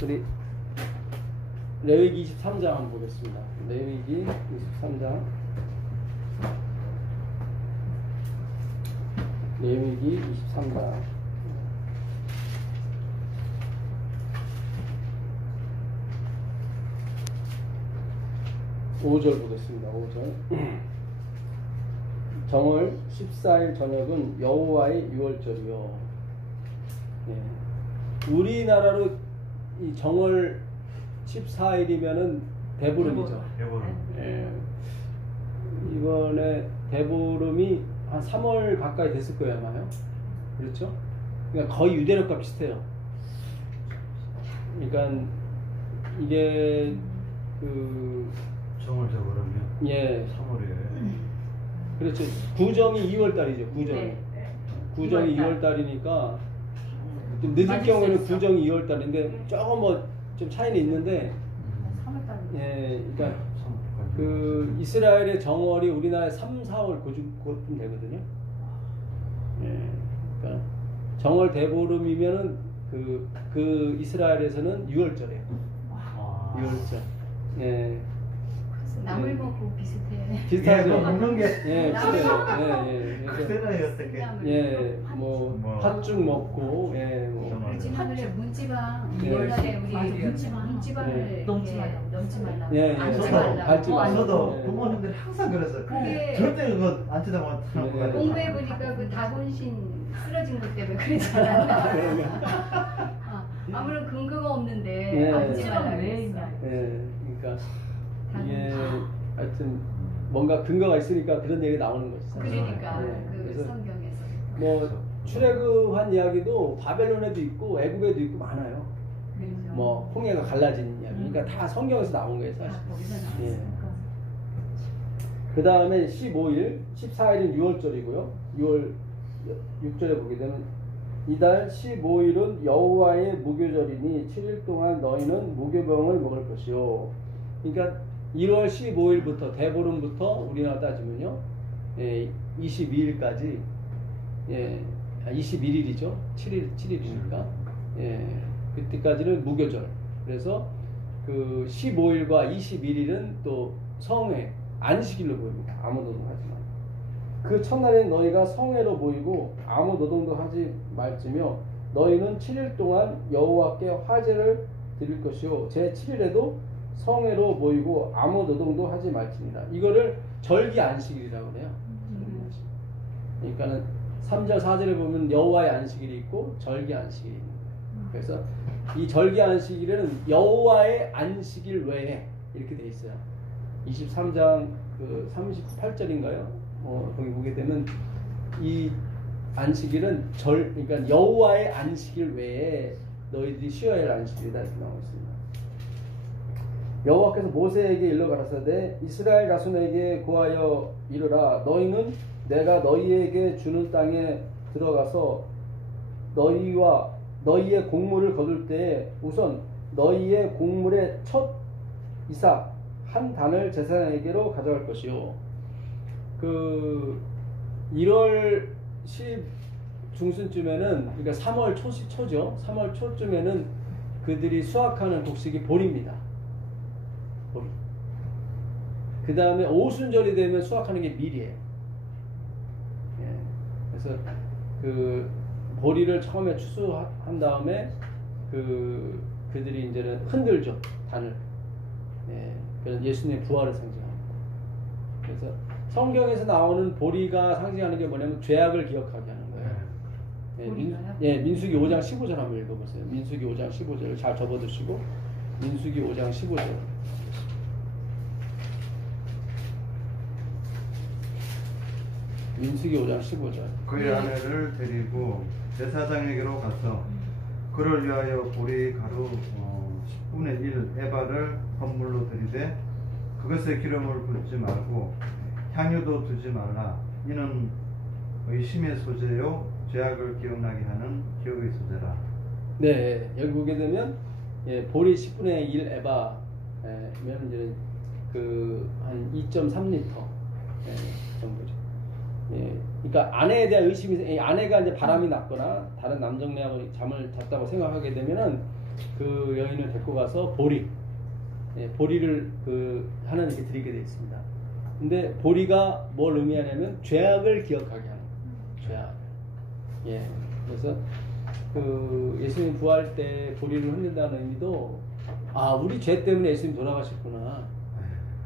우리 레위기 23장 한번 보겠습니다. 레위기 23장. 레위기 23장. (5절) 보겠습니다. 5절. 정월 14일 저녁은 여호와의 유월절이요. 네. 우리나라로 이 정월 14일이면은 대보름이죠. 대보름. 예. 이번에 대보름이 한 3월 가까이 됐을 거예요, 아마요. 그렇죠? 그러니까 거의 유대력과 비슷해요. 그러니까 이게 그 정월 대보름이요. 예. 3월에. 그렇죠. 구정이 2월 달이죠. 구정이. 네. 구정이 2월 달이니까 좀 늦을 경우에는 구정이 2월 달인데 조금 뭐 좀 차이는 있는데 3월달. 예, 그러니까 그 이스라엘의 정월이 우리나라에 3, 4월 그쯤 되거든요. 예, 그러니까 정월 대보름이면은 그 이스라엘에서는 6월절이에요. 6월절. 예. 나물 먹고 비슷해. 비슷하죠. 예, 먹는 게. 예, 비슷해요. 예, 예. 그때는 어떻게? 예, 뭐 팥죽 먹고, 예, 뭐. 그렇지 하늘에 문지방 예. 원래 우리 맞아, 문지방을 예. 넘지 말라. 넘지 말라. 예, 예. 앉지 저도 말라. 밟지 말라. 저도 예. 부모님들이 항상 그랬어요. 그게 절대 그거 안 치다 예. 보면 공부해 보니까 그 다곤신 쓰러진 것 때문에 그랬잖아. 아무런 근거가 없는데 예. 앉지 말라. 왜 그랬어. 예, 그러니까 이게 하여튼 뭔가 근거가 있으니까 그런 얘기가 나오는 거죠. 그러니까 예, 그 그래서 성경에서. 뭐 출애굽한 이야기도 바벨론에도 있고 애굽에도 있고 많아요. 그렇죠. 뭐 홍해가 갈라진 이야기. 그러니까 다 성경에서 나온 거예요, 사실. 거기서 예. 나왔으니까. 그 다음에 15일, 14일은 6월절이고요. 6월 6절에 보게 되면 이달 15일은 여호와의 무교절이니 7일 동안 너희는 무교병을 먹을 것이요. 그러니까 1월 15일부터 대보름부터 우리나라 따지면요, 예, 22일까지, 예, 21일이죠. 7일이니까, 예, 그때까지는 무교절. 그래서 그 15일과 21일은 또 성회, 안식일로 보입니다. 아무 노동 하지 마. 그 첫날엔 너희가 성회로 모이고 아무 노동도 하지 말지며 너희는 7일 동안 여호와께 화제를 드릴 것이요 제 7일에도 성회로 모이고 아무 노동도 하지 말지니라. 이거를 절기 안식일이라고 해요. 그러니까는 3절 4절에 보면 여호와의 안식일이 있고 절기 안식일이 있는 거예요. 그래서 이 절기 안식일에는 여호와의 안식일 외에 이렇게 돼 있어요. 23장 그 38절인가요? 거기 보게 되면 이 안식일은 그러니까 여호와의 안식일 외에 너희들이 쉬어야 할 안식일이다 이렇게 나오고 있습니다. 여호와께서 모세에게 일러 가라사대 이스라엘 자손에게 고하여 이르라 너희는 내가 너희에게 주는 땅에 들어가서 너희와 너희의 곡물을 거둘 때에 우선 너희의 곡물의 첫 이삭 한 단을 제사장에게로 가져갈 것이요. 그 1월 10 중순쯤에는 그러니까 3월 초죠. 3월 초쯤에는 그들이 수확하는 곡식이 보리입니다. 보리. 그 다음에 오순절이 되면 수확하는 게 밀이에요. 예. 그래서 그 보리를 처음에 추수한 다음에 그들이 이제는 흔들죠. 단을. 예. 그래서 예수님의 부활을 상징합니다. 그래서 성경에서 나오는 보리가 상징하는 게 뭐냐면 죄악을 기억하게 하는 거예요. 예, 민수기 5장 15절 한번 읽어보세요. 민수기 5장 15절을 잘 접어두시고 민수기 5장 15절. 민수기 5장 15절. 그의 아내를 데리고 제사장에게로 가서 그를 위하여 보리 가루 10분의 1 에바를 헌물로 드리되 그것에 기름을 붓지 말고 향유도 두지 말라. 이는 의심의 소재요 죄악을 기억나게 하는 기억의 소재라. 네, 여기 보게 되면 예, 보리 10분의 1 에바면 이제 그 한 2.3리터 정도죠. 예, 그러니까 아내에 대한 의심이 아내가 이제 바람이 났거나 다른 남정네하고 잠을 잤다고 생각하게 되면은 그 여인을 데리고 가서 보리, 보리를 그 하나님께 드리게 되어 있습니다. 근데 보리가 뭘 의미하냐면 죄악을 기억하게 하는 죄악. 예. 그래서 그 예수님 부활 때 보리를 흔든다는 의미도 아 우리 죄 때문에 예수님 돌아가셨구나.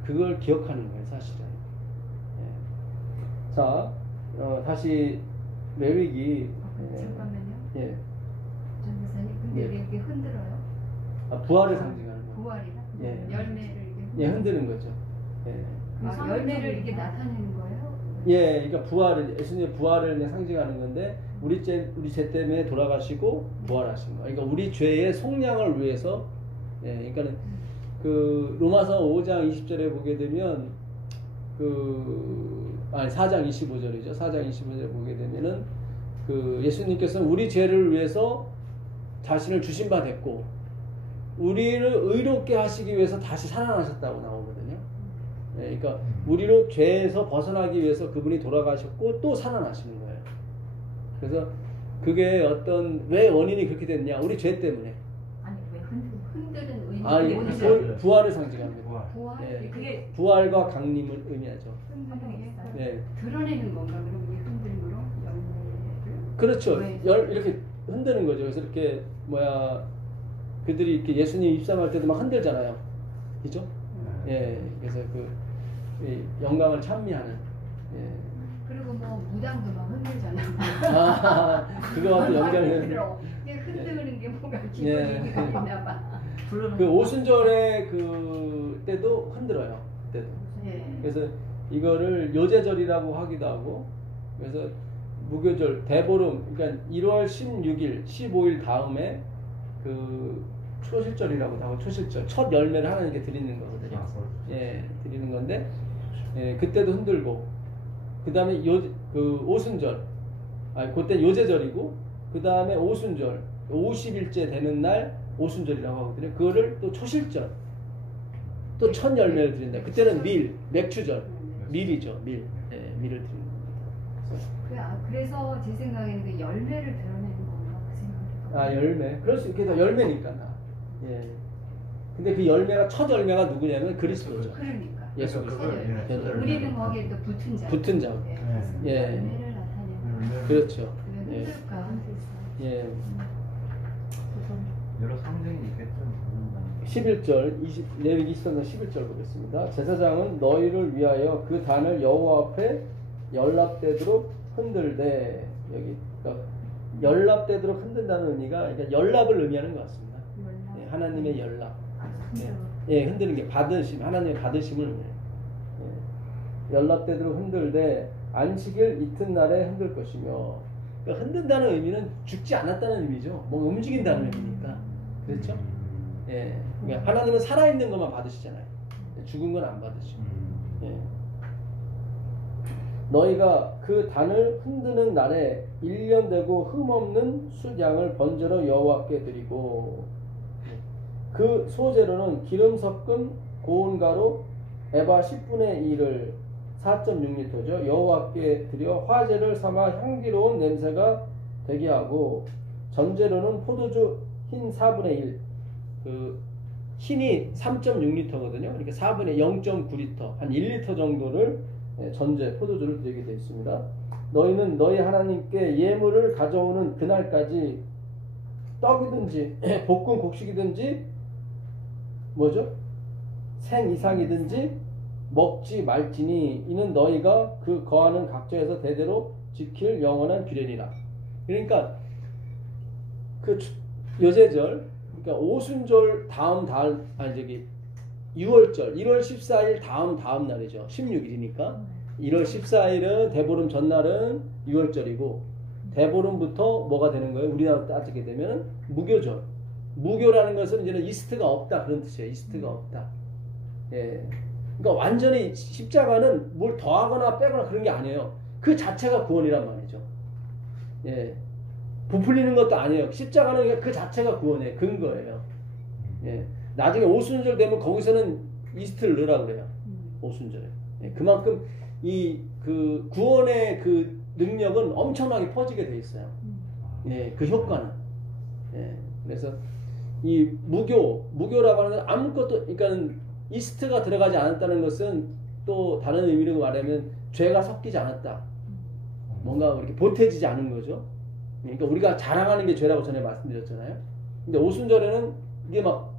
그걸 기억하는 거예요, 사실은. 예. 자, 다시 레위기. 잠깐만요. 예. 전 목사님, 근데 예. 왜 이렇게 흔들어요? 아, 부활을 상징하는 거. 부활이나 예. 열매를 이렇게 예, 흔드는 거죠. 예. 열매를 이렇게 나타내는 거예요? 예, 그러니까 부활을 예수님의 부활을 그냥 상징하는 건데 우리 죄 때문에 돌아가시고 부활하신 거. 그러니까 우리 죄의 속량을 위해서. 예, 그러니까는 그 로마서 5장 20절에 보게 되면 4장 25절이죠. 4장 25절에 보게 되면은 그 예수님께서는 우리 죄를 위해서 자신을 주신 바 됐고 우리를 의롭게 하시기 위해서 다시 살아나셨다고 나오거든요. 예, 그러니까 우리를 죄에서 벗어나기 위해서 그분이 돌아가셨고 또 살아나시는 거예요. 그래서 그게 왜 원인이 그렇게 됐냐? 우리 죄 때문에. 아니 왜 흔드는 의미? 아, 이 부활을 상징합니다. 부활? 예, 그게 부활과 강림을 의미하죠. 흔드는 게 네. 드러내는 건가? 그럼 이 흔들므로 열매를? 그렇죠. 왜? 이렇게 흔드는 거죠. 그래서 이렇게 그들이 이렇게 예수님 입상할 때도 막 흔들잖아요. 그죠? 예. 그래서 이 영광을 찬미하는. 예. 그리고 뭐 무당도 막 흔들잖아. 아, 그거와 또 연결되는. 근데 흔드는 게 뭔가 예. 기분이 있나 봐. 그 오순절의 그 때도 흔들어요. 그때도. 예. 그래서 이거를 요제절이라고 하기도 하고, 그래서 무교절, 대보름, 그러니까 1월 16일, 15일 다음에 그 초실절이라고 하고 초실절, 첫 열매를 하나님께 드리는 거거든요. 예, 드리는 건데, 예, 그때도 흔들고, 그 다음에 오순절, 그때 요제절이고, 그 다음에 오순절, 50일째 되는 날 오순절이라고 하거든요. 그거를 또 초실절, 또 첫 열매를 드린다. 그때는 맥추절, 밀이죠, 밀. 예, 밀을 드리는 겁니다. 그래서 제 생각에는 그 열매를 드러내는 건가 그 생각이. 열매. 그럴 수 있겠다. 열매니까. 예. 근데 그 열매가 첫 열매가 누구냐면 그리스도죠. 그러니까. 예수 그리스도. 우리는 거기에 또 붙은 자. 붙은 자. 예. 열매를 나타내는. 그렇죠. 왜 예. 흔들까? 예. 여러 상징이 있겠죠. 11절, 레위기 23장 11절 보겠습니다. 제사장은 너희를 위하여 그 단을 여호와 앞에 연락되도록 흔들되, 여기 그러니까 연락되도록 흔든다는 의미가 그러니까 연락을 의미하는 것 같습니다. 예, 하나님의 연락. 예, 흔드는 게 하나님의 받으심을 의미해요. 예, 연락되도록 흔들되 안식일 이튿날에 흔들 것이며, 그러니까 흔든다는 의미는 죽지 않았다는 의미죠. 뭐 움직인다는 의미니까. 그렇죠? 예, 그러니까 하나님은 살아있는 것만 받으시잖아요. 죽은 건 안 받으시고. 예. 너희가 그 단을 흔드는 날에 1년 되고 흠없는 숫양을 번제로 여호와께 드리고, 그 소재로는 기름 섞은 고운 가루 에바 10분의 1을 4.6리터죠. 여호와께 드려 화제를 삼아 향기로운 냄새가 되게 하고, 전제로는 포도주 흰 4분의 1, 그 흰이 3.6리터거든요. 그러니까 4분의 0.9리터, 한 1리터 정도를 전제 포도주를 드리게 되어 있습니다. 너희는 너희 하나님께 예물을 가져오는 그날까지 떡이든지 볶은 곡식이든지 뭐죠? 생 이상이든지 먹지 말지니 이는 너희가 그 거하는 각처에서 대대로 지킬 영원한 규례니라. 그러니까 그 요제절, 그러니까 오순절 다음 6월절 1월 14일 다음 날이죠. 16일이니까 1월 14일은 대보름 전날은 6월절이고 대보름부터 뭐가 되는 거예요? 우리나라 따지게 되면 무교절. 무교라는 것은 이제는 이스트가 없다 그런 뜻이에요. 이스트가 없다. 예. 그러니까 완전히 십자가는 뭘 더하거나 빼거나 그런 게 아니에요. 그 자체가 구원이란 말이죠. 예. 부풀리는 것도 아니에요. 십자가는 그냥 그 자체가 구원의 근거예요. 예. 나중에 오순절 되면 거기서는 이스트를 넣으라고 그래요. 오순절에. 예. 그만큼 그 구원의 그 능력은 엄청나게 퍼지게 돼 있어요. 예. 그 효과는. 예. 그래서 이 무교라고 하는 건 아무것도, 그러니까 이스트가 들어가지 않았다는 것은 또 다른 의미로 말하면 죄가 섞이지 않았다. 뭔가 이렇게 보태지지 않은 거죠. 그러니까 우리가 자랑하는 게 죄라고 전에 말씀드렸잖아요. 근데 오순절에는 이게 막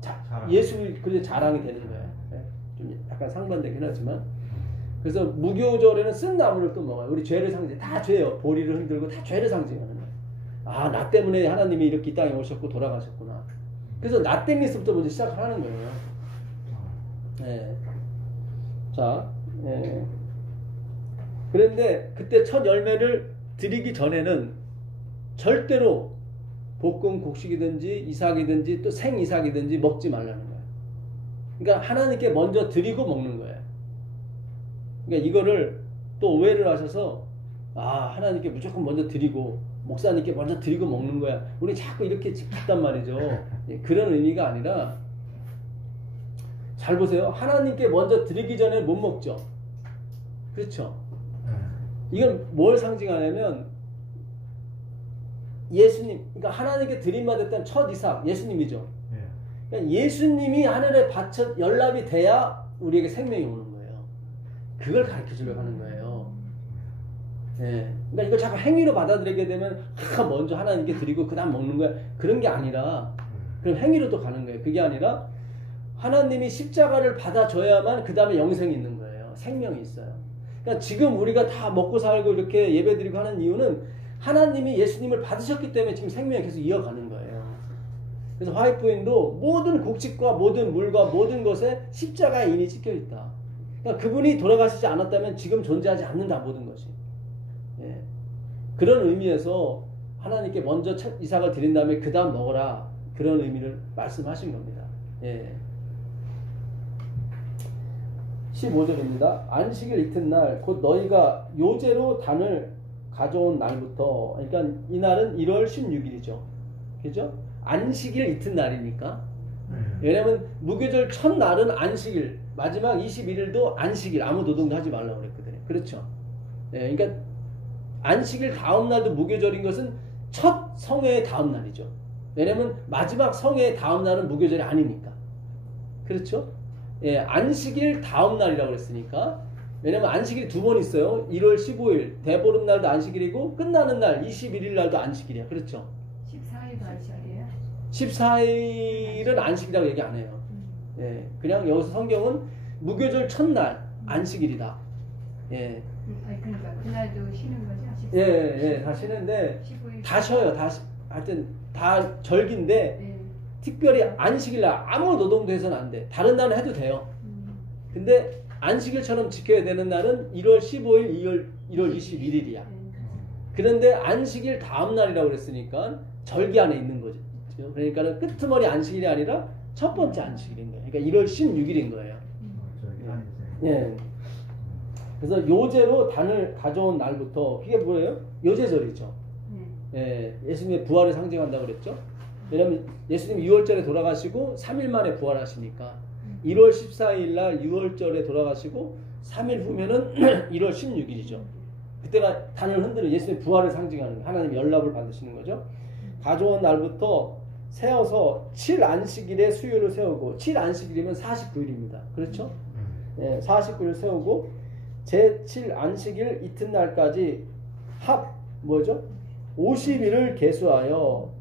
예수 그게 자랑이 되는 거예요. 네. 좀 약간 상반되긴 하지만. 그래서 무교절에는 쓴 나무를 또 먹어요. 우리 죄를 상징, 다 죄예요. 보리를 흔들고 다 죄를 상징하는 거예요. 아, 나 때문에 하나님이 이렇게 이 땅에 오셨고 돌아가셨구나. 그래서 나 땡기서부터 먼저 시작을 하는 거예요. 예. 자, 예. 그런데 그때 첫 열매를 드리기 전에는 절대로 볶은 곡식이든지 이삭이든지 또 생 이삭이든지 먹지 말라는 거예요. 그러니까 하나님께 먼저 드리고 먹는 거예요. 그러니까 이거를 또 오해를 하셔서 아, 하나님께 무조건 먼저 드리고 목사님께 먼저 드리고 먹는 거야. 우리 자꾸 이렇게 짚었단 말이죠. 그런 의미가 아니라 잘 보세요. 하나님께 먼저 드리기 전에 못 먹죠. 그렇죠? 이건 뭘 상징하냐면 예수님, 그러니까 하나님께 드림받았던 첫 이삭, 예수님이죠. 그러니까 예수님이 하늘에 받쳐 연락이 돼야 우리에게 생명이 오는 거예요. 그걸 가르쳐 주려고 하는 거예요. 예. 그러니까 이걸 자꾸 행위로 받아들이게 되면 먼저 하나님께 드리고 그 다음 먹는 거야. 그런 게 아니라 그럼 행위로 또 가는 거예요. 그게 아니라 하나님이 십자가를 받아줘야만 그 다음에 영생이 있는 거예요. 생명이 있어요. 그러니까 지금 우리가 다 먹고 살고 이렇게 예배드리고 하는 이유는 하나님이 예수님을 받으셨기 때문에 지금 생명이 계속 이어가는 거예요. 그래서 화이트부인도 모든 곡식과 모든 물과 모든 것에 십자가의 인이 찍혀있다. 그러니까 그분이 돌아가시지 않았다면 지금 존재하지 않는다, 모든 것이. 예. 그런 의미에서 하나님께 먼저 이삭을 드린 다음에 그 다음 먹어라, 그런 의미를 말씀하신 겁니다. 예. 15절입니다. 안식일 이튿날 곧 너희가 요제로 단을 가져온 날부터, 그러니까 이날은 1월 16일이죠. 그죠? 안식일 이튿날이니까. 왜냐면 무교절 첫날은 안식일, 마지막 21일도 안식일, 아무 노동도 하지 말라고 그랬거든요. 그렇죠? 예, 그러니까 안식일 다음 날도 무교절인 것은 첫 성회의 다음 날이죠. 왜냐면 마지막 성회의 다음 날은 무교절이 아니니까. 그렇죠? 예, 안식일 다음 날이라고 그랬으니까. 왜냐면 안식일이 두 번 있어요. 1월 15일 대보름 날도 안식일이고 끝나는 날 21일 날도 안식일이야. 그렇죠? 14일도 안식일이에요? 14일은 안식이라고 얘기 안 해요. 예, 그냥 여기서 성경은 무교절 첫날 안식일이다. 예. 아니, 그러니까 그날도 쉬는 거죠? 예, 다 쉬는데 15일. 다 쉬어요. 하여튼 다 절기인데 네. 특별히 안식일날 아무 노동도 해서는 안 돼. 다른 날은 해도 돼요. 근데 안식일처럼 지켜야 되는 날은 1월 15일, 1월 21일이야. 그런데 안식일 다음 날이라고 그랬으니까 절기 안에 있는 거죠. 그러니까 끄트머리 안식일이 아니라 첫 번째 안식일인 거예요. 그러니까 1월 16일인 거예요. 예. 그래서 요제로 단을 가져온 날부터, 그게 뭐예요? 요제절이죠. 예, 예수님의 부활을 상징한다고 그랬죠. 왜냐면 예수님 6월절에 돌아가시고 3일 만에 부활하시니까 1월 14일 날 6월절에 돌아가시고 3일 후면은 1월 16일이죠. 그때가 단을 흔드는 예수님의 부활을 상징하는 거예요. 하나님 연락을 받으시는 거죠. 가져온 날부터 세어서 7안식일에 수요를 세우고, 7안식일이면 49일입니다. 그렇죠? 예, 49일 세우고 제7안식일 이튿날까지 뭐죠? 50일을 계수하여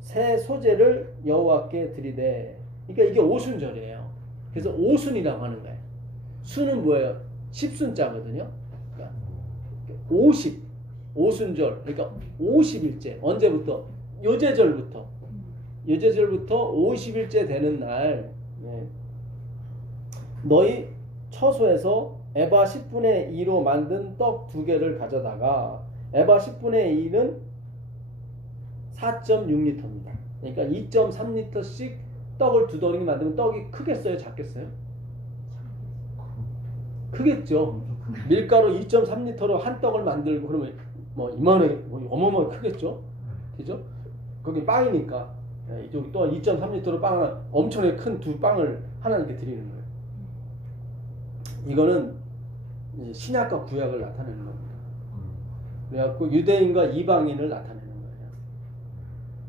새 소재를 여호와께 드리되. 그러니까 이게 오순절이에요. 그래서 오순이라고 하는 거예요. 순은 뭐예요? 10순자거든요. 그러니까 50, 오순절, 그러니까 50일째. 언제부터? 요제절부터 50일째 되는 날, 네. 너희 처소에서 에바 10분의 2로 만든 떡 2개를 가져다가, 에바 10분의 2는 4.6리터입니다. 그러니까 2.3리터씩 떡을 2덩이 만들면 떡이 크겠어요? 작겠어요? 크겠죠. 밀가루 2.3리터로 한 떡을 만들고 그러면 뭐 이만하게, 어마어마하게 크겠죠. 그죠? 거기 빵이니까 이쪽 또 2.3리터로 빵을, 엄청나게 큰 두 빵을 하나님께 드리는 거예요. 이거는 신약과 구약을 나타내는 겁니다. 그래갖고 유대인과 이방인을 나타내는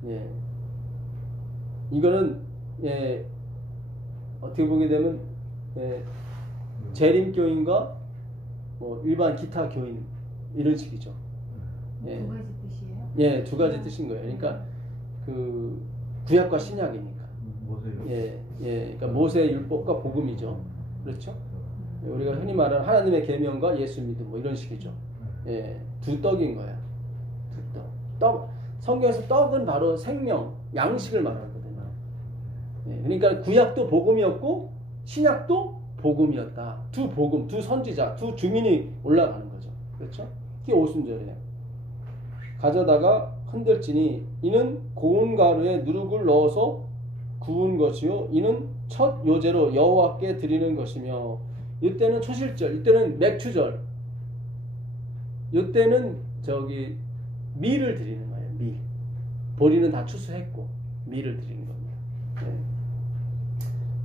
거예요. 예. 이거는 예, 어떻게 보게 되면 예, 재림교인과 뭐 일반 기타 교인 이런 식이죠. 예. 두 가지 뜻이에요? 예, 두 가지 뜻인 거예요. 그러니까 그 구약과 신약이니까. 모세율. 그러니까 모세 율법과 복음이죠. 그렇죠? 우리가 흔히 말하는 하나님의 계명과 예수 믿음 뭐 이런 식이죠. 예, 두 떡인 거야. 두 떡. 성경에서 떡은 바로 생명, 양식을 말하거든요. 예, 그러니까 구약도 복음이었고 신약도 복음이었다. 두 복음, 두 선지자, 두 주민이 올라가는 거죠. 그렇죠? 그게 오순절이에요. 가져다가 흔들지니 이는 고운 가루에 누룩을 넣어서 구운 것이요 이는 첫 요제로 여호와께 드리는 것이며 이때는 초실절, 이때는 맥추절, 이때는 저기 밀을 드리는 거예요. 밀. 보리는 다 추수했고 밀을 드리는 겁니다. 네.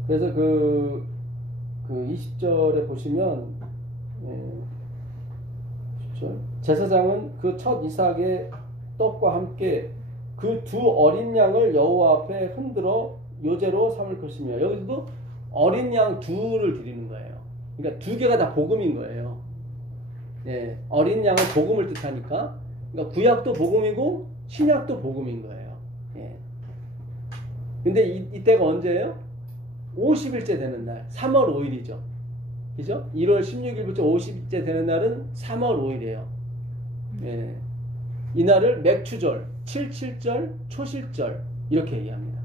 그래서 그 20절에 보시면 20절 제사장은 그 첫 이삭의 떡과 함께 그 두 어린 양을 여호와 앞에 흔들어 요제로 삼을 것이며 여기서도 어린 양 둘을 드리는 거예요. 그러니까 두 개가 다 복음인 거예요. 예, 어린 양은 복음을 뜻하니까 그러니까 구약도 복음이고 신약도 복음인 거예요. 예. 근데 이때가 언제예요? 50일째 되는 날 3월 5일이죠. 그죠? 1월 16일부터 50일째 되는 날은 3월 5일이에요. 예. 이날을 맥추절, 77절, 초실절 이렇게 얘기합니다.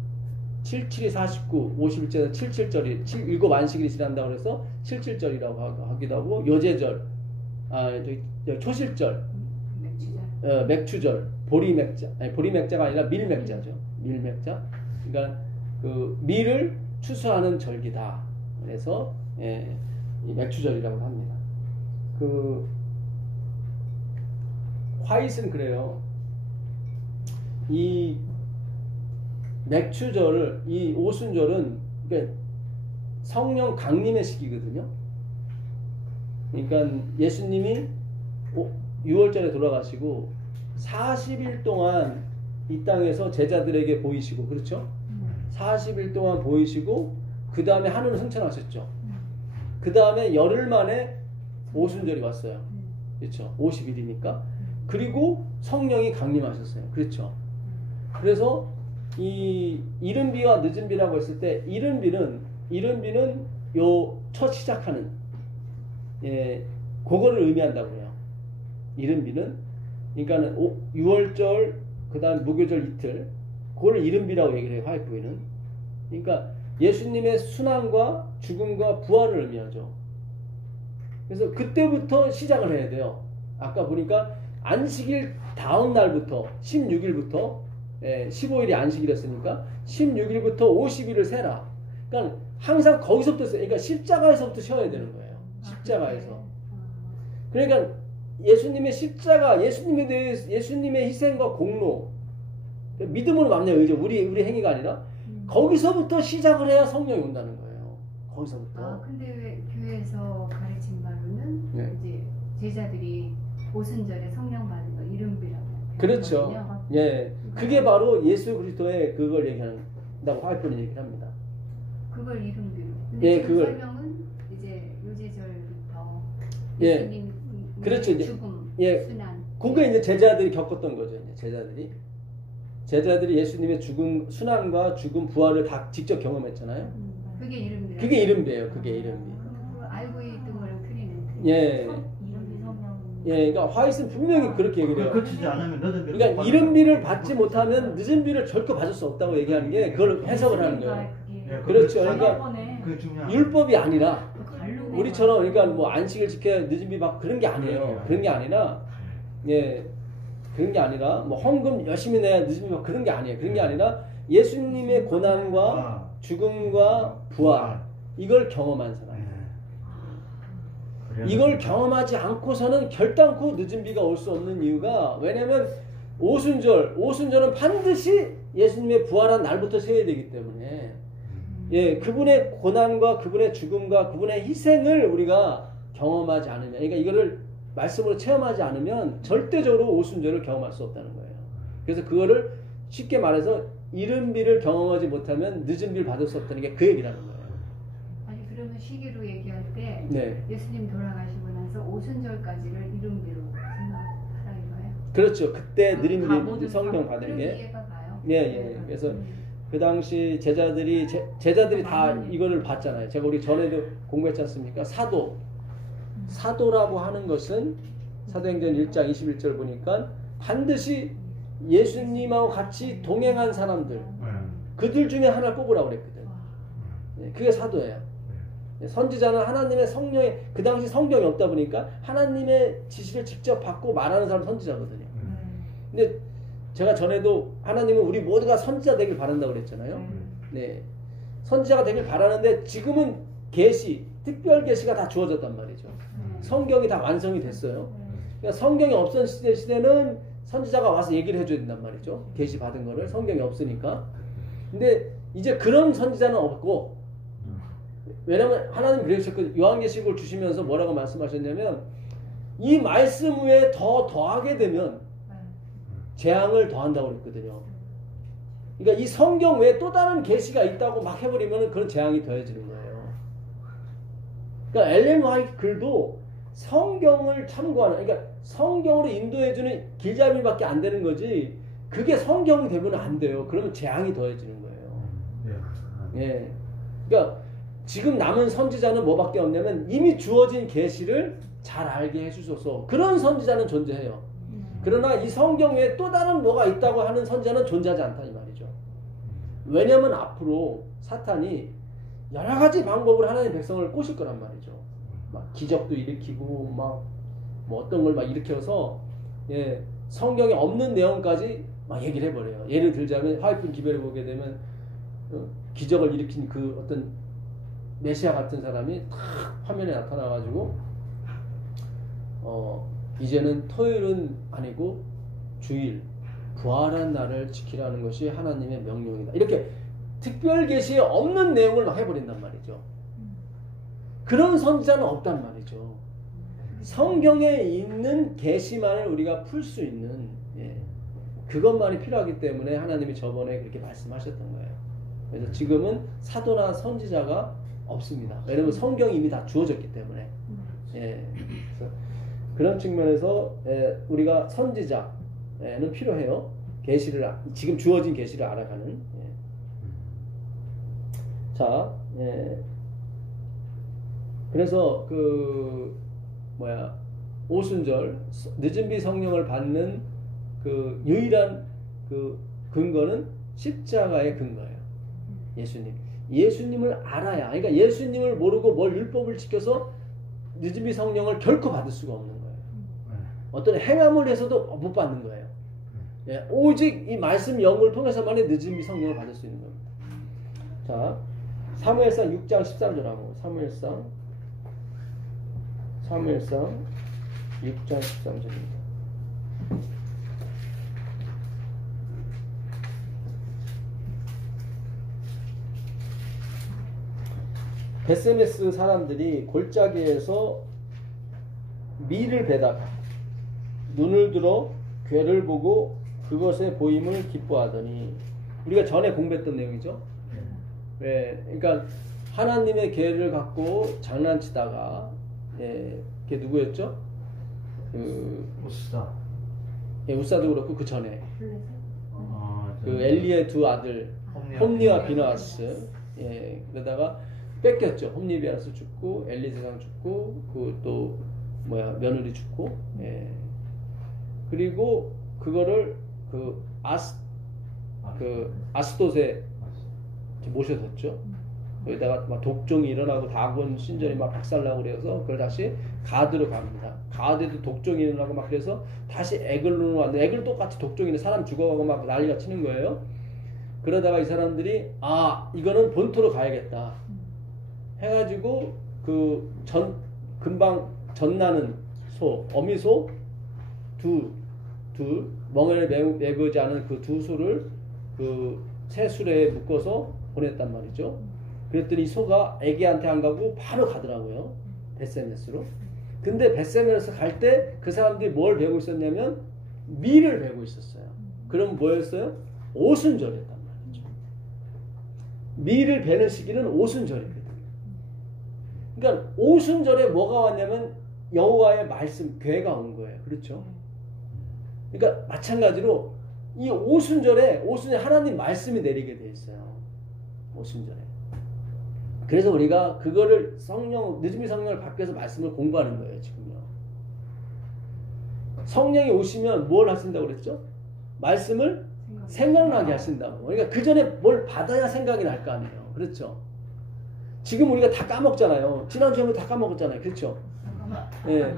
77이 49, 50일째는 77절이 7 안식일이 지난다고 그래서 77절이라고 하기도 하고 요제절, 초실절, 맥추절, 보리맥자가 아니라 밀맥자죠. 밀맥자. 그러니까 그 밀을 추수하는 절기다. 그래서 이 맥추절이라고 합니다. 그 화잇은 그래요. 이 맥추절, 이 오순절은 그러니까 성령 강림의 시기거든요. 그러니까 예수님이 6월절에 돌아가시고 40일 동안 이 땅에서 제자들에게 보이시고 그렇죠? 40일 동안 보이시고 그 다음에 하늘을 승천하셨죠. 그 다음에 열흘 만에 오순절이 왔어요. 그렇죠? 50일이니까. 그리고 성령이 강림하셨어요. 그렇죠? 그래서 이 이른비와 늦은비라고 했을 때 이른비는 요 첫 시작하는 그거를 의미한다고 해요. 이른비는 그러니까는 6월절 그다음 무교절 이틀 그걸 이른비라고 얘기를 해요. 화이트보이는. 그러니까 예수님의 순환과 죽음과 부활을 의미하죠. 그래서 그때부터 시작을 해야 돼요. 아까 보니까 안식일 다음 날부터 16일부터 15일이 안식일이었으니까 16일부터 50일을 세라. 그러니까 항상 거기서부터 그러니까 십자가에서부터 쉬어야 되는 거예요. 십자가에서. 그러니까 예수님의 십자가, 예수님의 희생과 공로, 믿음으로 만나요. 이제 우리 행위가 아니라 거기서부터 시작을 해야 성령이 온다는 거예요. 거기서부터. 근데 왜 교회에서 가르친 바로는 이제 제자들이 오순절에 성령 받은 거 이른비라고. 그렇죠. 예, 그게 바로 예수 그리스도의 그걸 얘기한다고 화이트보이는 얘기를 합니다. 그걸 이른비로. 근데 예, 그걸 설명은 이제 요제절부터 예, 예수님 그렇죠. 이제 죽음, 순환. 그게 이제 제자들이 겪었던 거죠. 이제 제자들이 예수님의 죽음, 순환과 죽음, 부활을 다 직접 경험했잖아요. 그게 이른비. 그게 이른비예요. 그게 이른비. 알고 있던 거랑 틀리는. 예. 그러니까 화이트는 분명히 그렇게 얘기를 해요. 거치지 않으면 늦은 비를 그러니까 이른비를 받지 못하면 늦은 비를 절대 받을 수 없다고 얘기하는 게 그걸 해석을 하는 거예요. 그렇죠. 그러니까 율법이 아니라 우리처럼 그러니까 뭐 안식일 지켜야 늦은 비 받고 그런 게 아니에요. 그런 게 아니라 그런 게 아니라 뭐 헌금 열심히 내야 늦은 비 받고 그런 게 아니에요. 그런 게 아니라 예수님의 고난과 죽음과 부활 이걸 경험한 사람. 이걸 경험하지 않고서는 결단코 늦은 비가 올 수 없는 이유가 왜냐면 오순절은 반드시 예수님의 부활한 날부터 세워야 되기 때문에 그분의 고난과 그분의 죽음과 그분의 희생을 우리가 경험하지 않으면 그러니까 이거를 말씀으로 체험하지 않으면 절대적으로 오순절을 경험할 수 없다는 거예요. 그래서 그거를 쉽게 말해서 이른 비를 경험하지 못하면 늦은 비를 받을 수 없다는 게 그 얘기라는 거예요. 아니 그러면 시기로 얘기할 때 네. 예수님 돌아가시고 나서 오순절까지를 이른 비로 생각하라 이거예요. 그렇죠. 그때 느린 다 비 모든 성령 다 받은 그런 게. 이해가 가요. 예, 예. 그래서 그 당시 제자들이 다 이거를 봤잖아요. 제가 우리 전에도 공부했지 않습니까? 사도라고 하는 것은 사도행전 1장 21절 보니까 반드시 예수님하고 같이 동행한 사람들, 그들 중에 하나 뽑으라고 그랬거든. 그게 사도예요. 선지자는 하나님의 성령에, 그 당시 성경이 없다 보니까 하나님의 지시를 직접 받고 말하는 사람 선지자거든요. 근데 제가 전에도 하나님은 우리 모두가 선지자 되길 바란다고 그랬잖아요. 네. 선지자가 되길 바라는데 지금은 계시, 특별 계시가 다 주어졌단 말이죠. 성경이 다 완성이 됐어요. 그러니까 성경이 없던 시대는 선지자가 와서 얘기를 해줘야 된단 말이죠. 계시 받은 거를. 성경이 없으니까. 근데 이제 그런 선지자는 없고, 왜냐면 하나님 그러셨거든요. 요한계시록을 주시면서 뭐라고 말씀하셨냐면 이 말씀 위에 더하게 되면 재앙을 더한다고 그랬거든요. 그러니까 이 성경 외에 또 다른 계시가 있다고 막 해버리면 그런 재앙이 더해지는 거예요. 그러니까 엘렌 화이트 글도 성경을 참고하는, 그러니까 성경으로 인도해주는 길잡이밖에 안 되는 거지, 그게 성경이 되면 안 돼요. 그러면 재앙이 더해지는 거예요. 예. 그러니까 지금 남은 선지자는 뭐밖에 없냐면 이미 주어진 계시를 잘 알게 해주소서. 그런 선지자는 존재해요. 그러나 이 성경 외에 또 다른 뭐가 있다고 하는 선지자는 존재하지 않다 이 말이죠. 왜냐하면 앞으로 사탄이 여러 가지 방법으로 하나님의 백성을 꼬실 거란 말이죠. 막 기적도 일으키고 막 뭐 어떤 걸 막 일으켜서 예, 성경에 없는 내용까지 막 얘기를 해버려요. 예를 들자면 화이트 기별을 보게 되면 기적을 일으킨 그 어떤 메시아 같은 사람이 탁 화면에 나타나가지고 이제는 토요일은 아니고 주일 부활한 날을 지키라는 것이 하나님의 명령이다. 이렇게 특별 계시에 없는 내용을 막 해버린단 말이죠. 그런 선지자는 없단 말이죠. 성경에 있는 계시만을 우리가 풀 수 있는 그것만이 필요하기 때문에 하나님이 저번에 그렇게 말씀하셨던 거예요. 그래서 지금은 사도나 선지자가 없습니다. 왜냐하면 성경이 이미 다 주어졌기 때문에. 그래서 그런 측면에서 우리가 선지자는 필요해요. 계시를 지금 주어진 계시를 알아가는. 자, 그래서 오순절 늦은 비 성령을 받는 그 유일한 그 근거는 십자가의 근거예요. 예수님을 알아야, 그러니까 예수님을 모르고 뭘 율법을 지켜서 늦은 비 성령을 결코 받을 수가 없는 거예요. 어떤 행함을 해서도 못 받는 거예요. 오직 이 말씀 영을 통해서만이 늦은 비 성령을 받을 수 있는 겁니다. 자, 사무엘상 6장 13절 하고 사무엘상 6장 13절입니다. 베세메스 사람들이 골짜기에서 밀을 베다가 눈을 들어 괴를 보고 그것의 보임을 기뻐하더니, 우리가 전에 공부했던 내용이죠. 그러니까 하나님의 계를 갖고 장난치다가 걔 누구였죠? 우사도 그렇고 그 전에 그 엘리의 두 아들 홈니와 비나하스, 그러다가 뺏겼죠. 홈니 비나하스 죽고 엘리 세상 죽고 그 또 며느리 죽고, 그리고 그거를 그 아스돗에 모셔뒀죠. 거기다가 막 독종이 일어나고 다곤 신전이 막 박살나고 그래서 그걸 다시 가드로 갑니다. 가드에도 독종이 일어나고 막 그래서 다시 에글론으로 왔는데 에글 똑같이 독종이 사람 죽어가고 막 난리가 치는 거예요. 그러다가 이 사람들이 이거는 본토로 가야겠다 해가지고 그 금방 젖나는 소, 어미소 둘 멍에를 매고지 않은 그 두 소를 그 새 수레에 묶어서 보냈단 말이죠. 그랬더니 소가 애기한테 안 가고 바로 가더라고요. 베세메스로. 근데 베세메스 갈 때 그 사람들이 뭘 배우고 있었냐면 밀을 배우고 있었어요. 그럼 뭐였어요? 오순절이었단 말이에요. 밀을 베는 시기는 오순절이거든요. 그러니까 오순절에 뭐가 왔냐면 여호와의 말씀, 괴가 온 거예요. 그렇죠? 그러니까 마찬가지로 이 오순절에 하나님 말씀이 내리게 돼 있어요. 오순절에. 그래서 우리가 그거를 늦은이 성령을 받기 위해서 말씀을 공부하는 거예요. 지금요. 성령이 오시면 뭘 하신다고 그랬죠? 말씀을 생각나게 하신다고. 그러니까 그 전에 뭘 받아야 생각이 날 거 아니에요. 그렇죠? 지금 우리가 다 까먹잖아요. 지난주에 다 까먹었잖아요. 그렇죠? 예.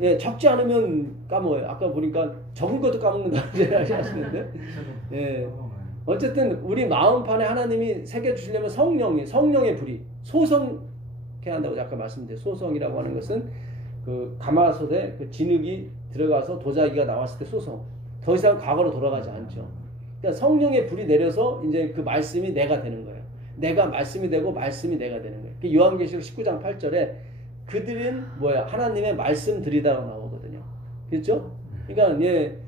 예, 적지 않으면 까먹어요. 아까 보니까 적은 것도 까먹는다고 하시는데. 예. 어쨌든 우리 마음판에 하나님이 새겨주시려면 성령의 불이 소성케 한다고 아까 말씀드렸어요. 소성이라고 하는 것은 그 가마솥에 그 진흙이 들어가서 도자기가 나왔을 때 소성. 더 이상 과거로 돌아가지 않죠. 그러니까 성령의 불이 내려서 이제 그 말씀이 내가 되는 거예요. 내가 말씀이 되고 말씀이 내가 되는 거예요. 그 요한계시록 19장 8절에 그들은 하나님의 말씀들이다라고 나오거든요. 그렇죠? 그러니까 예,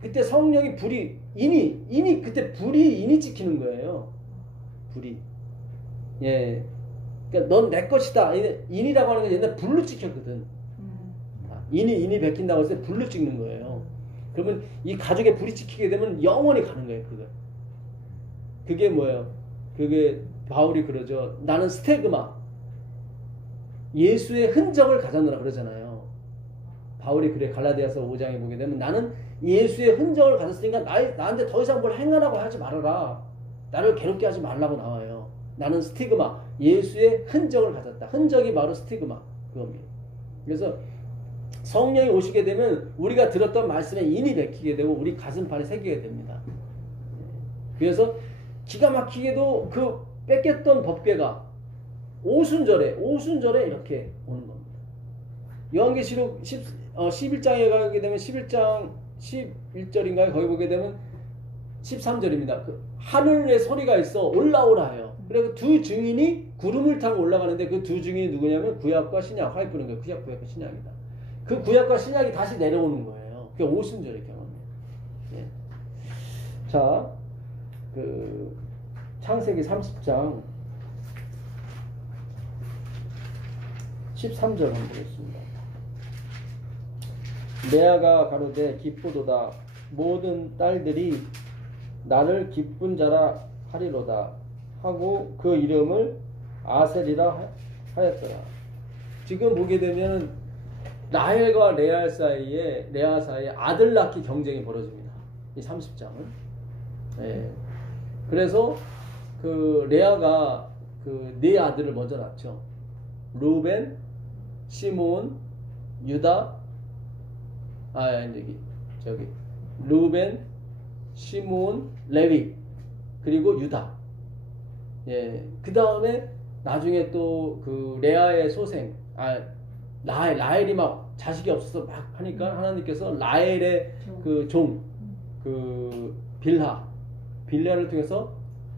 그때 성령이 불이 인이 그때 인이 찍히는 거예요. 불이. 예. 그러니까 넌 내 것이다. 인이라고 하는 게 옛날에 불로 찍혔거든. 인이 베낀다고 해서 불로 찍는 거예요. 그러면 이 가죽에 불이 찍히게 되면 영원히 가는 거예요. 그게 뭐예요? 그게 바울이 그러죠. 나는 스테그마. 예수의 흔적을 가졌노라 그러잖아요. 바울이 그래 갈라디아서 5장에 보게 되면 나는 예수의 흔적을 가졌으니까 나한테 더 이상 뭘 행하라고 하지 말아라. 나를 괴롭게 하지 말라고 나와요. 나는 스티그마, 예수의 흔적을 가졌다. 흔적이 바로 스티그마 그겁니다. 그래서 성령이 오시게 되면 우리가 들었던 말씀에 인이 베끼게 되고 우리 가슴판에 새기게 됩니다. 그래서 기가 막히게도 그 뺏겼던 법궤가 오순절에 이렇게 오는 겁니다. 요한계시록 11장에 가게 되면 11장 11절인가요? 거기 보게 되면 13절입니다. 그 하늘의 소리가 있어 올라오라 해요. 그래서 두 증인이 구름을 타고 올라가는데 그 두 증인이 누구냐면 구약과 신약, 화이프는 거예요. 구약과 신약이다. 그 구약과 신약이 다시 내려오는 거예요. 그게 오순절의 경험이에요. 예. 자, 그 창세기 30장 13절 한번 보겠습니다. 레아가 가로되 기쁘도다. 모든 딸들이 나를 기쁜 자라 하리로다 하고 그 이름을 아셀이라 하였더라. 지금 보게 되면 라헬과 레아 사이에 아들 낳기 경쟁이 벌어집니다. 이 30장은. 예. 그래서 그 레아가 그 네 아들을 먼저 낳죠. 루벤, 시몬, 유다, 루벤, 시몬, 레위, 그리고 유다. 예. 그 다음에 나중에 또 그 레아의 소생, 라헬이 막 자식이 없어서 막 하니까 하나님께서 라헬의 그 종, 그 빌하를 통해서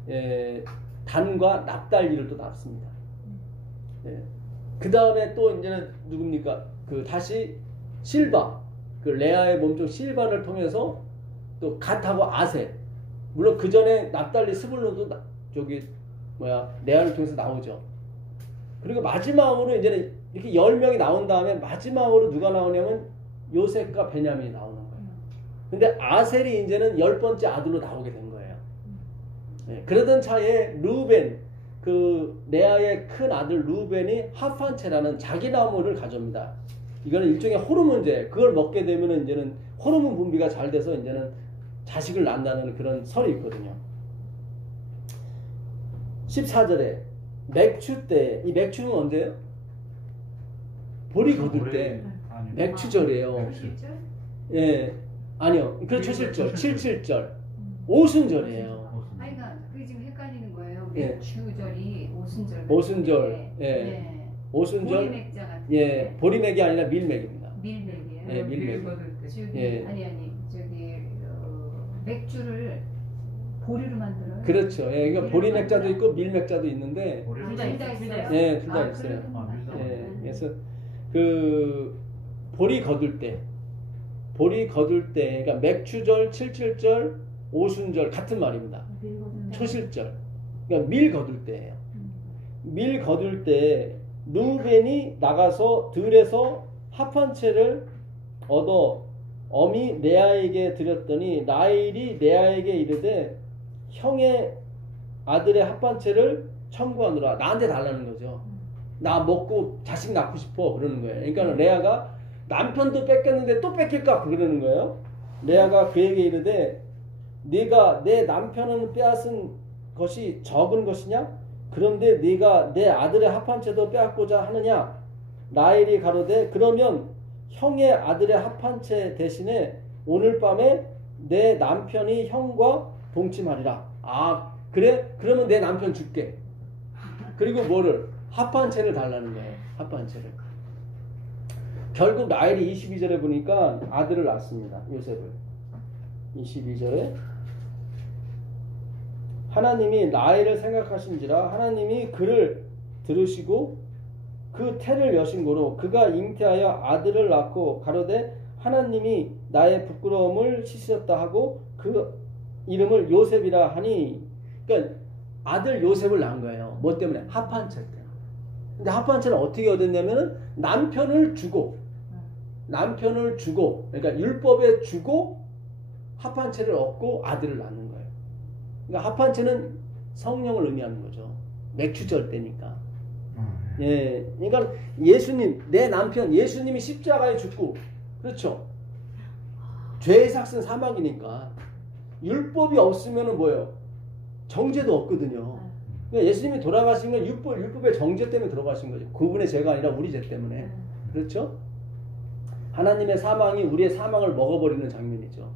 예, 단과 납달리를 또 낳습니다. 예. 그 다음에 또 이제는 누굽니까? 그 다시 실바, 그 레아의 몸종 실바를 통해서 또 갓하고 아셀. 물론 그 전에 납달리 스불론도 레아를 통해서 나오죠. 그리고 마지막으로 이제는 이렇게 10명이 나온 다음에 마지막으로 누가 나오냐면 요셉과 베냐민이 나오는 거예요. 근데 아셀이 이제는 10번째 아들로 나오게 된 거예요. 네, 그러던 차에 루벤, 그 레아의 큰 아들 루벤이 하판체라는 자기 나무를 가져옵니다. 이거는 일종의 호르몬제. 그걸 먹게 되면은 이제는 호르몬 분비가 잘 돼서 이제는 자식을 낳는다는 그런 설이 있거든요. 14절에 맥추 때, 이 맥추는 언제예요? 보리 거둘 때 맥추절이에요. 예, 아니요. 그 초실절, 77절, 오순절이에요. 그러니까 그게 지금 헷갈리는 거예요. 예. 맥추절이 오순절. 오순절, 예. 네. 오순절, 보리맥자 같은. 예, 보리맥이 아니라 밀맥입니다. 밀맥이에요. 예, 밀맥. 예. 맥주를 보리로 만들어요. 그렇죠. 예, 그러니까 보리맥자도 있고 밀맥자도 있는데, 둘 다 있어요. 예, 둘 다 있어요. 예, 그래서 그 보리 거둘 때, 그러니까 맥추절, 77절, 오순절 같은 말입니다. 초실절. 그러니까 밀 거둘 때예요. 밀 거둘 때 르우벤이 나가서 들에서 합한 채를 얻어 어미 레아에게 드렸더니 라헬이 레아에게 이르되 형의 아들의 합한 채를 청구하노라. 나한테 달라는 거죠. 나 먹고 자식 낳고 싶어 그러는 거예요. 그러니까 레아가 남편도 뺏겼는데 또 뺏길까 그러는 거예요. 레아가 그에게 이르되 네가 내 남편은 빼앗은 것이 적은 것이냐? 그런데 네가 내 아들의 합한 채도 빼앗고자 하느냐? 라헬이 가로되 그러면 형의 아들의 합한 채 대신에 오늘 밤에 내 남편이 형과 동침하리라. 아 그래? 그러면 내 남편 줄게. 그리고 뭐를? 합한 채를 달라는 거예요. 합한 채를. 결국 라헬이 22절에 보니까 아들을 낳습니다. 요셉을. 22절에 하나님이 라헬을 생각하신지라 하나님이 그를 들으시고 그 태를 여신 고로 그가 잉태하여 아들을 낳고 가로되 하나님이 나의 부끄러움을 씻으셨다 하고 그 이름을 요셉이라 하니 그러니까 아들 요셉을 낳은 거예요. 뭐 때문에? 합한 채 때문에. 근데 합한 채는 어떻게 얻었냐면은 남편을 주고 그러니까 율법에 주고 합한 채를 얻고 아들을 낳는 거예요. 그러니까 합한 채는 성령을 의미하는 거죠. 맥추절 때니까. 예, 그러니까 예수님, 내 남편 예수님이 십자가에 죽고, 그렇죠. 죄의 삭은 사망이니까 율법이 없으면은 뭐예요? 정죄도 없거든요. 그러니까 예수님이 돌아가신 건 율법의 정죄 때문에 돌아가신 거죠. 그분의 죄가 아니라 우리 죄 때문에. 그렇죠? 하나님의 사망이 우리의 사망을 먹어버리는 장면이죠.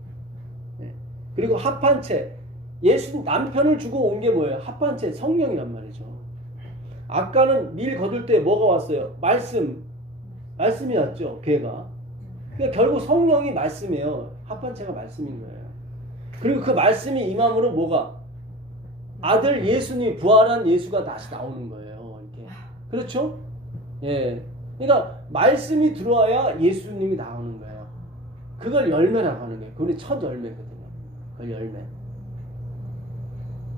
예. 그리고 합한 채, 예수 남편을 주고 온 게 뭐예요? 합한 채 성령이란 말이죠. 아까는 밀 거둘 때 뭐가 왔어요? 말씀이 왔죠. 걔가. 그러니까 결국 성령이 말씀이에요. 합한 채가 말씀인 거예요. 그리고 그 말씀이 임함으로 뭐가? 아들 예수님이 부활한 예수가 다시 나오는 거예요. 이렇게. 그렇죠? 예. 그러니까 말씀이 들어와야 예수님이 나오는 거예요. 그걸 열매라고 하는 거예요. 그게 첫 열매거든요. 그 열매.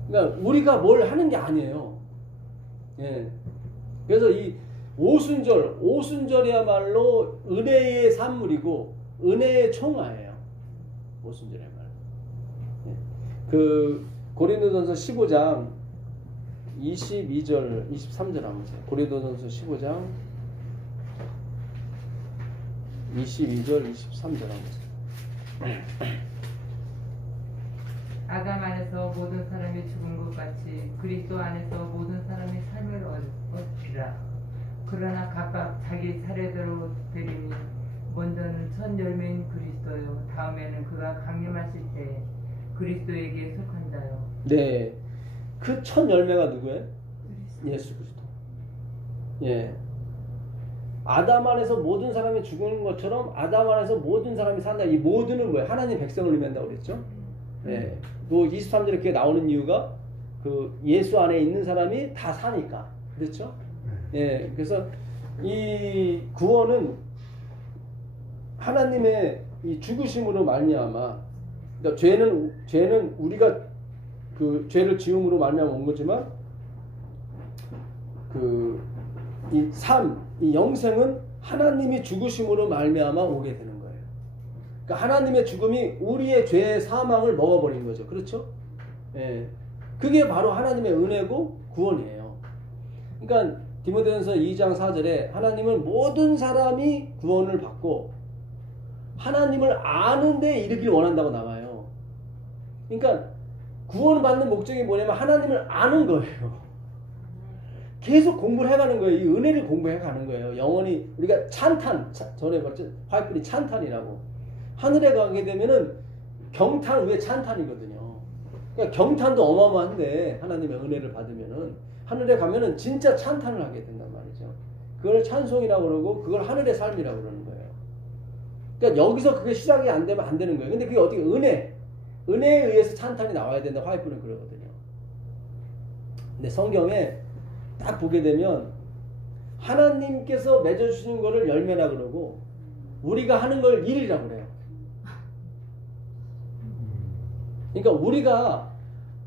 그러니까 우리가 뭘 하는 게 아니에요. 예. 그래서 이 오순절이야말로 은혜의 산물이고 은혜의 총화예요. 오순절이야말로. 예. 그 고린도전서 15장 22절 23절 한번 보세요. 고린도전서 15장 22절 23절 한번 보세요. 아담 안에서 모든 사람이 죽은 것 같이 그리스도 안에서 모든 사람이 삶을 얻으리라. 그러나 각각 자기 차례대로 되리니 먼저는 첫 열매인 그리스도요 다음에는 그가 강림하실 때 그리스도에게 속한 자요. 네, 그 첫 열매가 누구예요? 예수 그리스도. 예, 아담 안에서 모든 사람이 죽는 것처럼 아담 안에서 모든 사람이 산다. 이 모든은 뭐예요? 하나님 백성을 의미한다고 그랬죠. 예, 또 23절에 그게 나오는 이유가 그 예수 안에 있는 사람이 다 사니까. 그렇죠? 예, 그래서 이 구원은 하나님의 이 죽으심으로 말미암아, 그러니까 죄는 우리가 그 죄를 지음으로 말미암아 온 거지만 그 이 삶, 이 영생은 하나님이 죽으심으로 말미암아 오게 되는 거예요. 그러니까 하나님의 죽음이 우리의 죄의 사망을 먹어버린 거죠. 그렇죠? 예, 그게 바로 하나님의 은혜고 구원이에요. 그러니까 디모데전서 2장 4절에 하나님은 모든 사람이 구원을 받고 하나님을 아는 데 이르길 원한다고 나와요. 그러니까 구원받는 목적이 뭐냐면 하나님을 아는 거예요. 계속 공부를 해가는 거예요. 이 은혜를 공부해가는 거예요. 영원히 우리가 찬탄, 전에 봤죠? 화이트리 찬탄이라고. 하늘에 가게 되면은 경탄 위에 찬탄이거든요. 그러니까 경탄도 어마어마한데 하나님의 은혜를 받으면은 하늘에 가면은 진짜 찬탄을 하게 된단 말이죠. 그걸 찬송이라고 그러고 그걸 하늘의 삶이라고 그러는 거예요. 그러니까 여기서 그게 시작이 안 되면 안 되는 거예요. 근데 그게 어떻게 은혜에 의해서 찬탄이 나와야 된다. 화이프는 그러거든요. 근데 성경에 딱 보게 되면 하나님께서 맺어주시는 거를 열매라 그러고 우리가 하는 걸 일이라고 그래요. 그러니까 우리가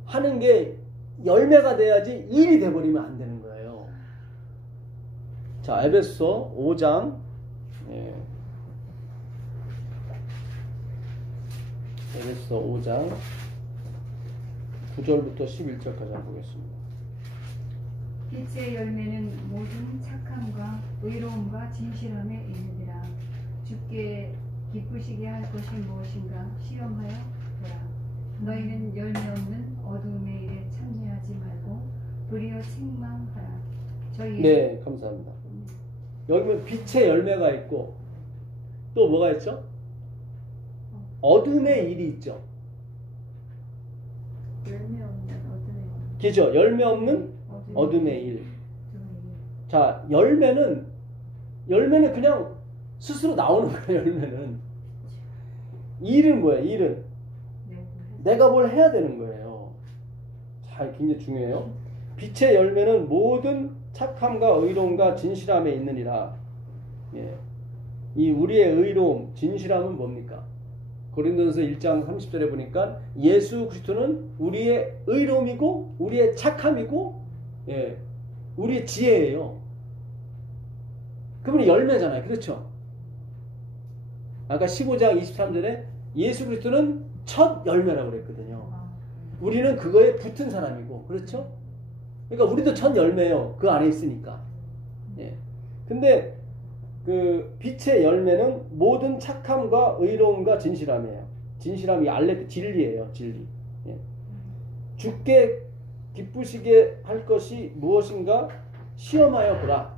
하는 게 열매가 돼야지 일이 돼버리면 안 되는 거예요. 자, 에베소 5장. 예. 에베소 5장 9절부터 11절까지 한번 보겠습니다. 빛의 열매는 모든 착함과 의로움과 진실함에 있느니라. 주께 기쁘시게 할 것이 무엇인가 시험하여 보라. 너희는 열매 없는 어둠의 일에 참여하지 말고 도리어 책망하라. 저희 네, 감사합니다. 여기 보면 빛의 열매가 있고 또 뭐가 있죠? 어둠의 일이 있죠. 열매 없는 어둠의 일. 그죠? 열매 없는 어둠의 일. 자, 열매는 그냥 스스로 나오는 거예요. 열매는. 일은 뭐예요? 일은 내가 뭘 해야 되는 거예요. 자, 굉장히 중요해요. 빛의 열매는 모든 착함과 의로움과 진실함에 있느니라. 예. 이 우리의 의로움, 진실함은 뭡니까? 고린도전서 1장 30절에 보니까 예수 그리스도는 우리의 의로움이고 우리의 착함이고, 예, 우리의 지혜예요. 그분이 열매잖아요. 그렇죠? 아까 15장 23절에 예수 그리스도는 첫 열매라고 그랬거든요. 우리는 그거에 붙은 사람이고, 그렇죠? 그러니까 우리도 첫 열매예요. 그 안에 있으니까. 예. 근데 그 빛의 열매는 모든 착함과 의로움과 진실함이에요. 진실함이 알레 진리예요. 진리. 예. 주께 기쁘시게 할 것이 무엇인가 시험하여 보라.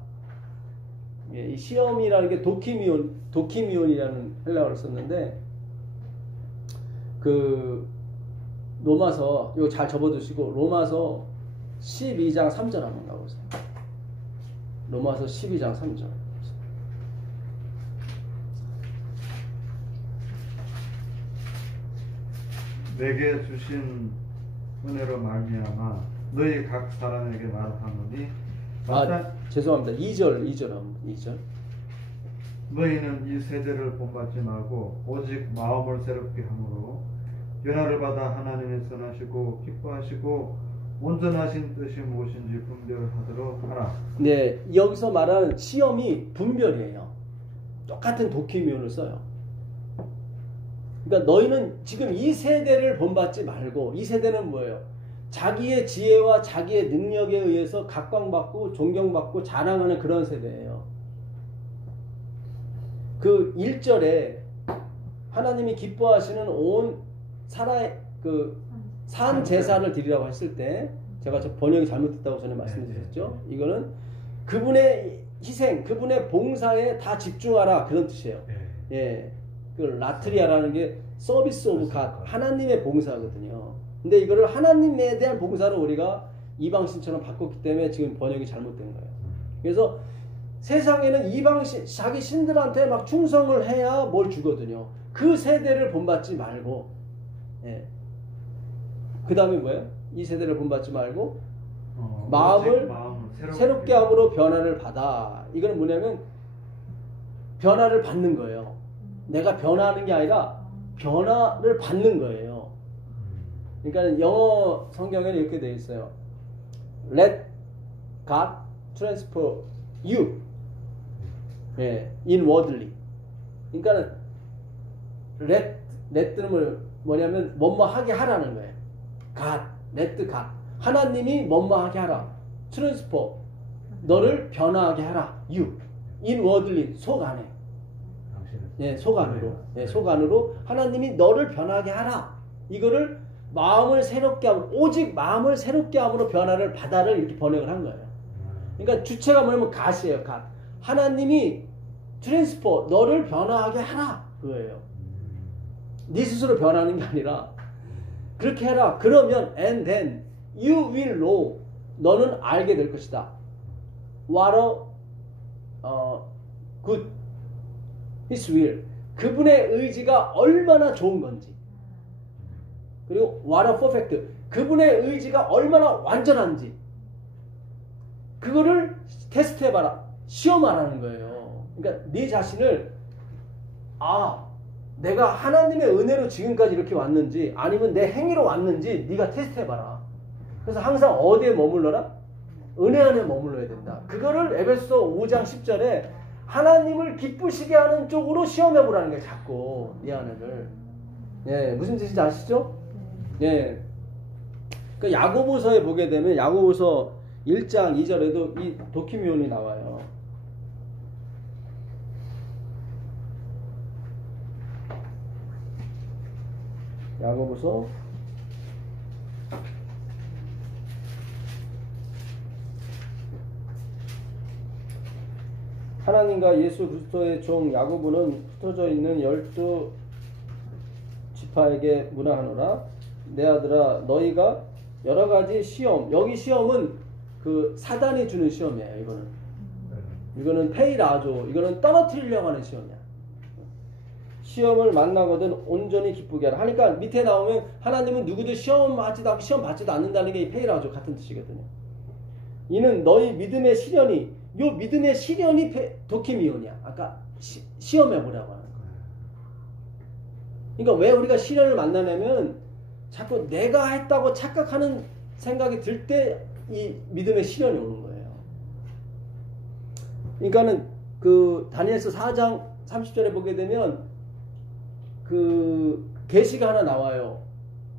예, 이 시험이라는 게 도키미온이라는 헬라어를 썼는데, 그 로마서 이거 잘 접어두시고 로마서 12장 3절 한번 가보세요. 로마서 12장 3절. 내게 주신 은혜로 말미암아 너희 각 사람에게 말하노니 죄송합니다. 2절 한번 2절. 너희는 이 세대를 본받지 말고 오직 마음을 새롭게 함으로 변화를 받아 하나님의 선하시고 기뻐하시고 온전하신 뜻이 무엇인지 분별하도록 하라. 네, 여기서 말하는 시험이 분별이에요. 똑같은 도키미온을 써요. 그러니까 너희는 지금 이 세대를 본받지 말고, 이 세대는 뭐예요? 자기의 지혜와 자기의 능력에 의해서 각광받고 존경받고 자랑하는 그런 세대예요. 그 1절에 하나님이 기뻐하시는 온 산 제사를 드리라고 했을 때, 제가 저 번역이 잘못됐다고 전에 말씀드렸죠. 이거는 그분의 희생, 그분의 봉사에 다 집중하라, 그런 뜻이에요. 예, 그 라트리아라는 게 서비스 오브 갓, 하나님의 봉사거든요. 근데 이거를 하나님에 대한 봉사로 우리가 이방신처럼 바꿨기 때문에 지금 번역이 잘못된 거예요. 그래서 세상에는 이방신, 자기 신들한테 막 충성을 해야 뭘 주거든요. 그 세대를 본받지 말고, 예. 그 다음에 뭐예요? 이 세대를 본받지 말고 마음을 새롭게 함으로 변화를 받아. 이건 뭐냐면 변화를 받는 거예요. 내가 변화하는 게 아니라 변화를 받는 거예요. 그러니까 영어 성경에는 이렇게 되어 있어요. Let God transform you, 예, inwardly. 그러니까 let는 뭐냐면 뭐뭐하게 하라는 거예요. God, let God. 하나님이 뭐뭐하게 하라. transform, 너를 변화하게 하라. you, inwardly, 속 안에. 예, 속 안으로. 예, 속 안으로 하나님이 너를 변하게 하라. 이거를 마음을 새롭게 함으로, 오직 마음을 새롭게 함으로 변화를 받아를 이렇게 번역을 한 거예요. 그러니까 주체가 뭐냐면 갓이에요. 갓. 하나님이 트랜스포, 너를 변화하게 하라. 그거예요. 네 스스로 변하는 게 아니라 그렇게 해라. 그러면 and then you will know, 너는 알게 될 것이다. What a good His will, 그분의 의지가 얼마나 좋은 건지, 그리고 what a perfect, 그분의 의지가 얼마나 완전한지, 그거를 테스트해봐라, 시험하라는 거예요. 그러니까 네 자신을, 내가 하나님의 은혜로 지금까지 이렇게 왔는지 아니면 내 행위로 왔는지 네가 테스트해봐라. 그래서 항상 어디에 머물러라? 은혜 안에 머물러야 된다. 그거를 에베소 5장 10절에 하나님을 기쁘시게 하는 쪽으로 시험해 보라는 거예요. 자꾸 네 안을. 예, 무슨 뜻인지 아시죠? 예. 그 야고보서에 보게 되면 야고보서 1장 2절에도 이 도키미온이 나와요. 야고보서 하나님과 예수 그리스도의 종 야고보는 흩어져 있는 12지파에게 문하노라. 내 아들아 너희가 여러 가지 시험, 여기 시험은 그 사단이 주는 시험이에요. 이거는 페이라조, 이거는 떨어뜨리려고 하는 시험이야. 시험을 만나거든 온전히 기쁘게 하라. 하니까 밑에 나오면 하나님은 누구도 시험하지도 않고 시험 받지도 않는다는 게 이 페이라조 같은 뜻이거든요. 이는 너희 믿음의 시련이, 요 믿음의 시련이 도키미온이야. 아까 시험해 보라고 하는 거야. 그러니까 왜 우리가 시련을 만나냐면 자꾸 내가 했다고 착각하는 생각이 들 때 이 믿음의 시련이 오는 거예요. 그러니까는 그 다니엘서 4장 30절에 보게 되면 그 계시가 하나 나와요.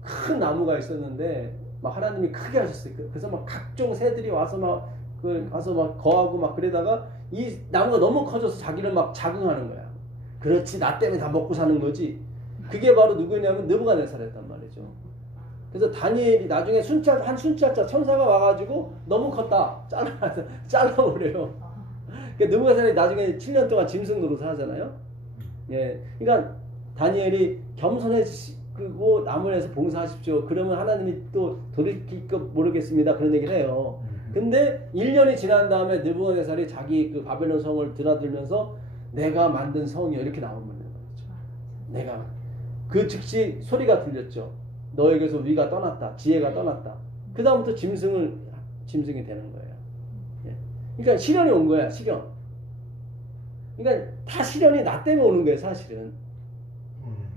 큰 나무가 있었는데 막 하나님이 크게 하셨어요. 그래서 막 각종 새들이 와서 막 거하고 막 그러다가 이 나무가 너무 커져서 자기를 막 자긍하는 거야. 그렇지, 나 때문에 다 먹고 사는 거지. 그게 바로 누구냐면 느부갓네살이었단 말이죠. 그래서 다니엘이 나중에 한 순찰자 천사가 와가지고 너무 컸다 잘라버려요. 그러니까 느부갓네살이 나중에 7년 동안 짐승 노릇을 하잖아요. 예, 그러니까 다니엘이 겸손해지고 나무에서 봉사하십시오. 그러면 하나님이 또 돌이킬 것 모르겠습니다. 그런 얘기를 해요. 근데 1년이 지난 다음에 느부갓네살이 자기 그 바벨론 성을 드나들면서 내가 만든 성이요 이렇게 나오는 거죠. 내가 그 즉시 소리가 들렸죠. 너에게서 위가 떠났다, 지혜가 떠났다. 그 다음부터 짐승이 되는 거예요. 예. 그러니까 시련이 온 거야, 시련. 그러니까 다 시련이 나 때문에 오는 거예요, 사실은.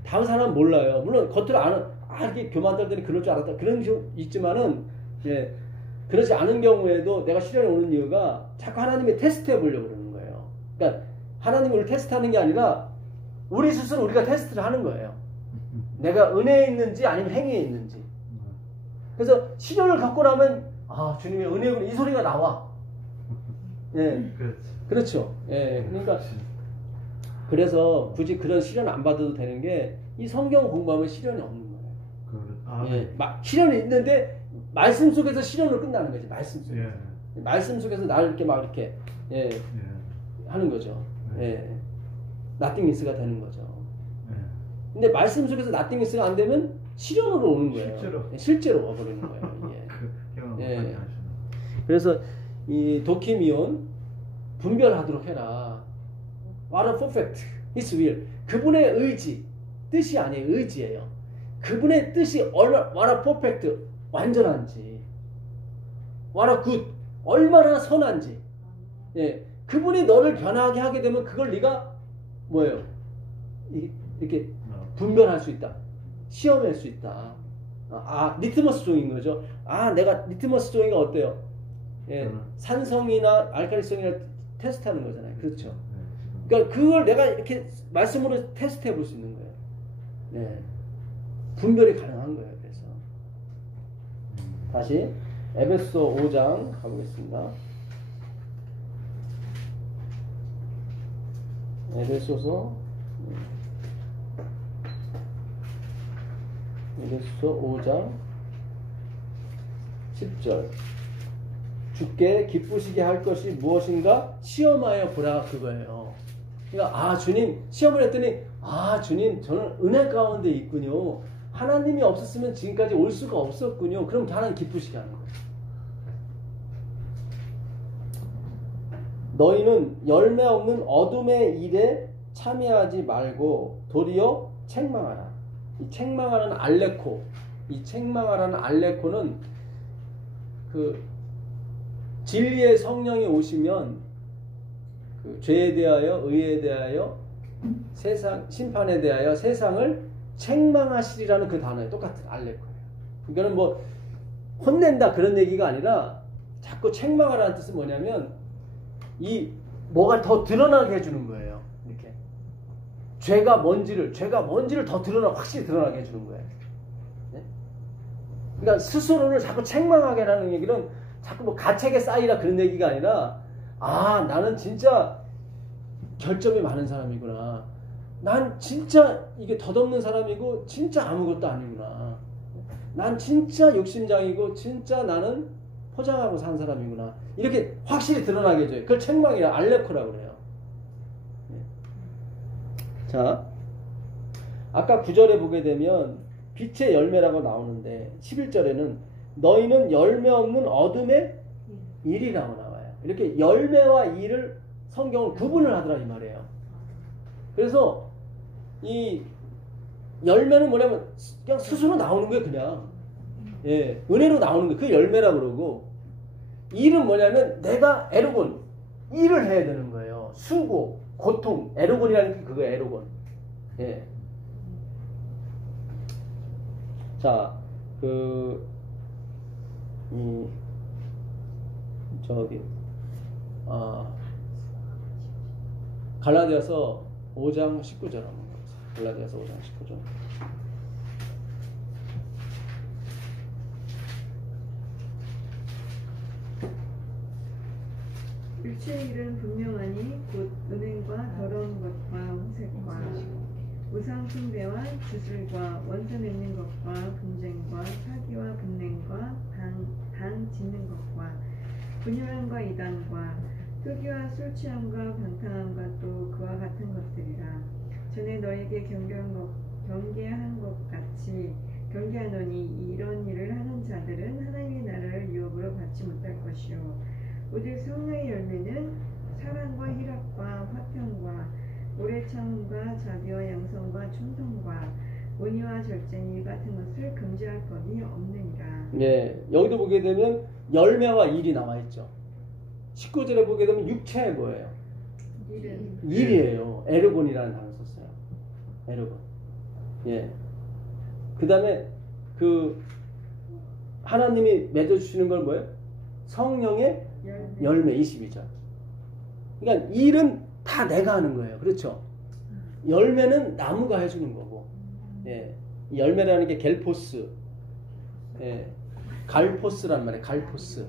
다른 사람은 몰라요. 물론 겉으로 아는, 이렇게 교만들더니 그럴 줄 알았다. 그런 게 있지만은, 예. 그렇지 않은 경우에도 내가 시련이 오는 이유가 자꾸 하나님이 테스트해 보려고 그러는 거예요. 그러니까 하나님이 우리를 테스트하는 게 아니라 우리 스스로 우리가 테스트를 하는 거예요. 내가 은혜에 있는지 아니면 행위에 있는지. 그래서 시련을 겪고 나면 주님의 은혜로 이 소리가 나와. 예, 그렇죠. 예, 그러니까 그래서 굳이 그런 시련 안 받아도 되는 게 이 성경 공부하면 시련이 없는 거예요. 예, 시련이 있는데 말씀 속에서 시련으로 끝나는 거지. 말씀 속에서. 예. 말씀 속에서 나를 이렇게 막 이렇게 하는 거죠. 예, 나띵미스가 되는 거죠. 근데 말씀 속에서 나띵미스가 안 되면 시련으로 오는 거예요. 실제로 와버리는 거예요. 예. 그래서 이 도키미온 분별하도록 해라. What a perfect His will. 그분의 의지, 뜻이 아니에요. 의지예요. 그분의 뜻이 what a perfect 완전한지, what a good 얼마나 선한지. 예. 그분이 너를 변하게 하게 되면 그걸 네가 뭐예요? 이렇게 분별할 수 있다. 시험할 수 있다. 리트머스 종인 거죠. 내가 리트머스 종이가 어때요? 예, 산성이나 알칼리성이나 테스트하는 거잖아요. 그렇죠. 그러니까 그걸 내가 이렇게 말씀으로 테스트해 볼 수 있는 거예요. 네. 분별이 가능한 거예요. 그래서 다시 에베소 5장 가보겠습니다. 에베소서 5장 10절. 주께 기쁘시게 할 것이 무엇인가 시험하여 보라. 그거예요. 그러니까 주님 시험을 했더니 주님 저는 은혜 가운데 있군요. 하나님이 없었으면 지금까지 올 수가 없었군요. 그럼 하나님 기쁘시게 하는 거예요. 너희는 열매 없는 어둠의 일에 참여하지 말고 도리어 책망하라. 이 책망하라는 알레코, 이 책망하라는 알레코는 그 진리의 성령이 오시면 그 죄에 대하여, 의에 대하여, 세상 심판에 대하여 세상을 책망하시리라는 그 단어에 똑같은 알레코예요. 이거는 뭐 혼낸다 그런 얘기가 아니라 자꾸 책망하라는 뜻은 뭐냐면 이 뭐가 더 드러나게 해주는 거예요. 이렇게 죄가 뭔지를 더 확실히 드러나게 해주는 거예요. 네? 그러니까 스스로를 자꾸 책망하게 하는 얘기는 자꾸 뭐 가책에 쌓이라 그런 얘기가 아니라 나는 진짜 결점이 많은 사람이구나. 난 진짜 이게 덧없는 사람이고 진짜 아무것도 아니구나. 난 진짜 욕심장이고 진짜 나는 포장하고 산 사람이구나. 이렇게 확실히 드러나게 해줘요. 그걸 책망이라 알레코라고 그래요. 자, 아까 9절에 보게 되면 빛의 열매라고 나오는데 11절에는 너희는 열매 없는 어둠의 일이라고 나와요. 이렇게 열매와 일을 성경은 구분을 하더라 이 말이에요. 그래서 이 열매는 뭐냐면 그냥 스스로 나오는 거예요. 그냥 은혜로 나오는 거예요. 그게 열매라고 그러고 일은 뭐냐면 내가 에르곤 일을 해야 되는 거예요. 수고, 고통, 에르곤이라는 게 그거예요. 에르곤. 자, 갈라디아서 5장 19절 한번 보세요. 갈라디아서 5장 19절. 육체의 일은 분명하니 곧 은행과 더러운 것과 호색과 우상 숭배와 주술과 원수 맺는 것과 분쟁과 사기와 분냉과 당 짓는 것과 분열함과 이단과 흑유와 술 취함과 방탕함과 또 그와 같은 것들이라. 전에 너에게 경계한 것 같이 경계하노니 이런 일을 하는 자들은 하나님의 나라를 유업으로 받지 못할 것이요 오직 성령의 열매는 사랑과 희락과 화평과 오래 참음과 자비와 양성과 충성과 온유와 절제니 같은 것을 금지할 법이 없느니라. 네, 여기도 보게 되면 열매와 일이 나와 있죠. 19절에 보게 되면 육체의 뭐예요? 일이에요. 에르곤이라는 단어 썼어요. 에르곤. 그 다음에 하나님이 맺어주시는 걸 뭐예요? 성령의 열매 22절. 그러니까 일은 다 내가 하는 거예요. 그렇죠? 열매는 나무가 해주는 거고. 이 열매라는 게 겔포스. 갈포스란 말이에요. 갈포스.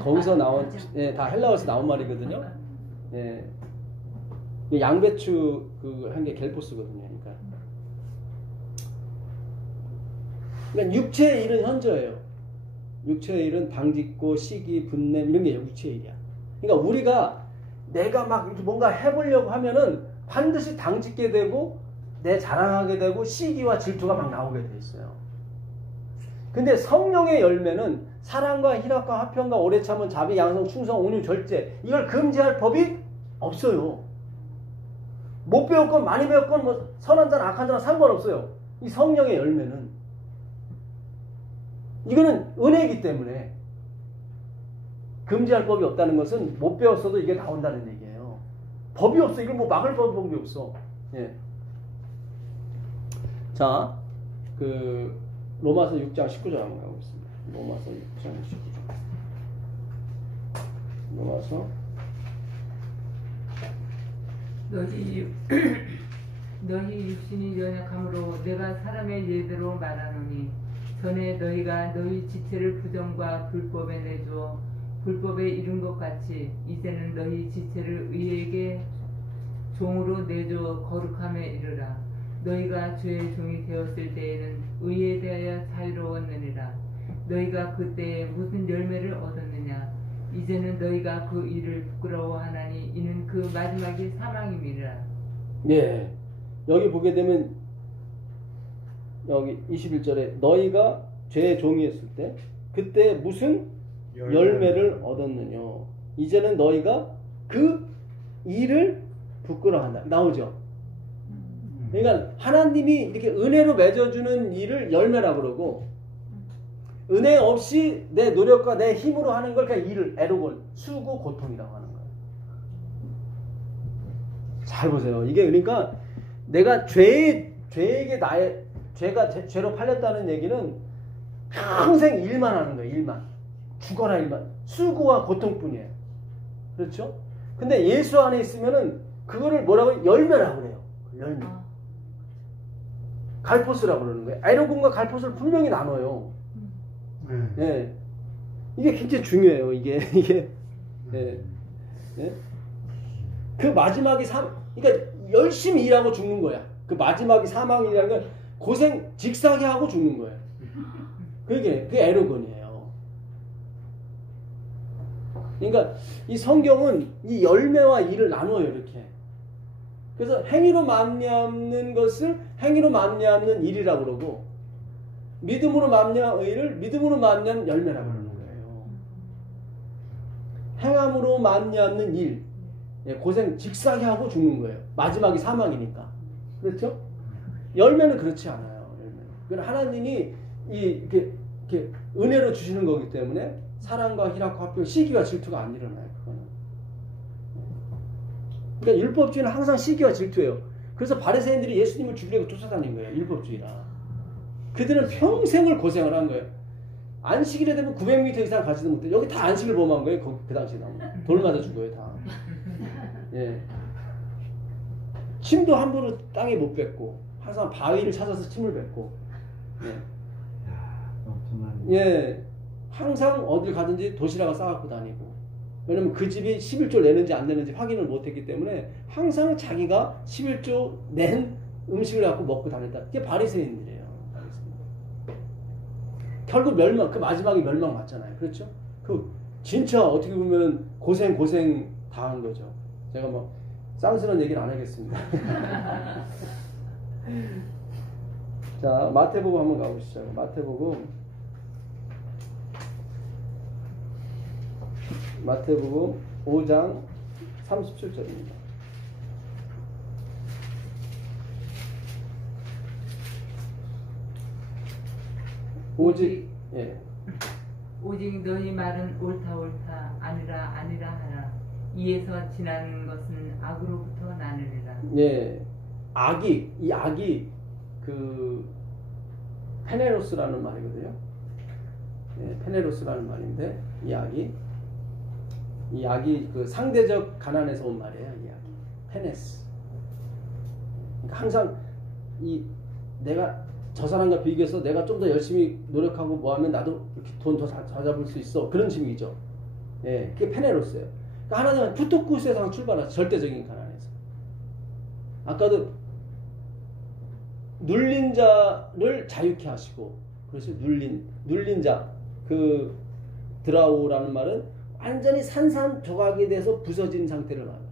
거기서 나온, 다 헬라어에서 나온 말이거든요. 양배추 한 게 겔포스거든요. 그러니까 육체의 일은 현저예요. 육체의 일은 방짓고 시기, 분냄 이런 게 육체의 일이야. 그러니까 우리가 내가 막 이렇게 뭔가 해보려고 하면은 반드시 당짓게 되고 내 자랑하게 되고 시기와 질투가 막 나오게 돼 있어요. 근데 성령의 열매는 사랑과 희락과 화평과 오래 참은 자비, 양성, 충성, 온유, 절제 이걸 금지할 법이 없어요. 못 배웠건 많이 배웠건 뭐 선한 자나 악한 자나 상관없어요. 이 성령의 열매는 이거는 은혜이기 때문에 금지할 법이 없다는 것은 못 배웠어도 이게 나온다는 얘기예요. 법이 없어. 이걸 뭐 막을 법이 없어. 자, 로마서 6장 19절 한번 가보겠습니다. 로마서 6장 19절. 로마서 너희 육신이 연약함으로 내가 사람의 예대로 말하노니 전에 너희가 너희 지체를 부정과 불법에 내주어 불법에 이른 것 같이 이제는 너희 지체를 의에게 종으로 내주어 거룩함에 이르라. 너희가 죄의 종이 되었을 때에는 의에 대하여 자유로웠느니라. 너희가 그때에 무슨 열매를 얻었느냐. 이제는 너희가 그 일을 부끄러워하나니 이는 그 마지막이 사망임이라. 네, 여기 보게 되면 여기 21절에 너희가 죄의 종이었을 때 그때 무슨 열매를 얻었느냐. 이제는 너희가 그 일을 부끄러워한다. 나오죠. 그러니까 하나님이 이렇게 은혜로 맺어주는 일을 열매라고 그러고 은혜 없이 내 노력과 내 힘으로 하는 걸 그냥 일을 에르곤, 수고, 고통이라고 하는 거예요. 잘 보세요. 이게 그러니까 내가 죄에게 죄가 죄로 팔렸다는 얘기는 평생 일만 하는 거예요. 일만. 죽어라 일만. 수고와 고통뿐이에요. 그렇죠? 근데 예수 안에 있으면은 그거를 뭐라고 열매라고 그래요. 열매. 갈포스라고 그러는 거예요. 에노곤과 갈포스를 분명히 나눠요. 예. 이게 굉장히 중요해요. 이게. 예. 예. 그 마지막이 그러니까 열심히 일하고 죽는 거야. 그 마지막이 사망이라는 건 고생 직사하게 하고 죽는 거예요. 그게 에노곤이에요. 그러니까 이 성경은 이 열매와 일을 나눠요. 이렇게. 그래서 행위로 말미암는 것을 행위로 말미암는 일이라고 그러고 믿음으로 말미암는 의를 믿음으로 말미암는 열매라고 그러는 거예요. 행함으로 말미암는 일, 고생 직사하게 하고 죽는 거예요. 마지막이 사망이니까. 그렇죠? 열매는 그렇지 않아요. 열매는. 하나님이 이렇게 은혜로 주시는 거기 때문에 사랑과 희락과 화평, 시기와 질투가 안 일어나요. 그거는. 그러니까 율법주의는 항상 시기와 질투예요. 그래서 바리새인들이 예수님을 죽이려고 쫓아다닌 거예요. 율법주의라. 그들은 평생을 고생을 한 거예요. 안식일에 되면 900m 이상 가지도 못해. 여기 다 안식을 범한 거예요. 그 당시에 나오면. 돌 맞아 죽어요. 다. 예. 침도 함부로 땅에 못 뱉고 항상 바위를 찾아서 침을 뱉고. 예. 예. 항상 어딜 가든지 도시락을 싸갖고 다니고. 왜냐면 그 집이 11조 내는지 안 내는지 확인을 못했기 때문에 항상 자기가 11조 낸 음식을 갖고 먹고 다녔다. 그게 바리새인들이에요. 결국 멸망, 그 마지막에 멸망 맞잖아요. 그렇죠? 그 진짜 어떻게 보면 고생 당한 거죠. 제가 뭐 쌍스러운 얘기는 안 하겠습니다. 자, 마태복음 한번 가보시죠. 마태복음 5장 37절입니다. 오직 너희 말은 옳다 아니라 하라. 이에서 지나는 것은 악으로부터 나느니라. 예, 이 악이 그 페네로스라는 말이거든요. 예, 페네로스라는 말인데 이 악이 그 상대적 가난에서 온 말이에요. 이 악이 페네스. 그러니까 항상 내가 저 사람과 비교해서 내가 좀 더 열심히 노력하고 뭐하면 나도 이렇게 돈 더 잡을 수 있어. 그런 의미죠. 예, 그게 페네로스예요. 그러니까 하나님은 푸토쿠스에서 출발하죠. 절대적인 가난에서. 아까도 눌린 자를 자유케 하시고, 그래서 눌린 자, 그 드라우라는 말은 완전히 산산조각이 돼서 부서진 상태를 말해요.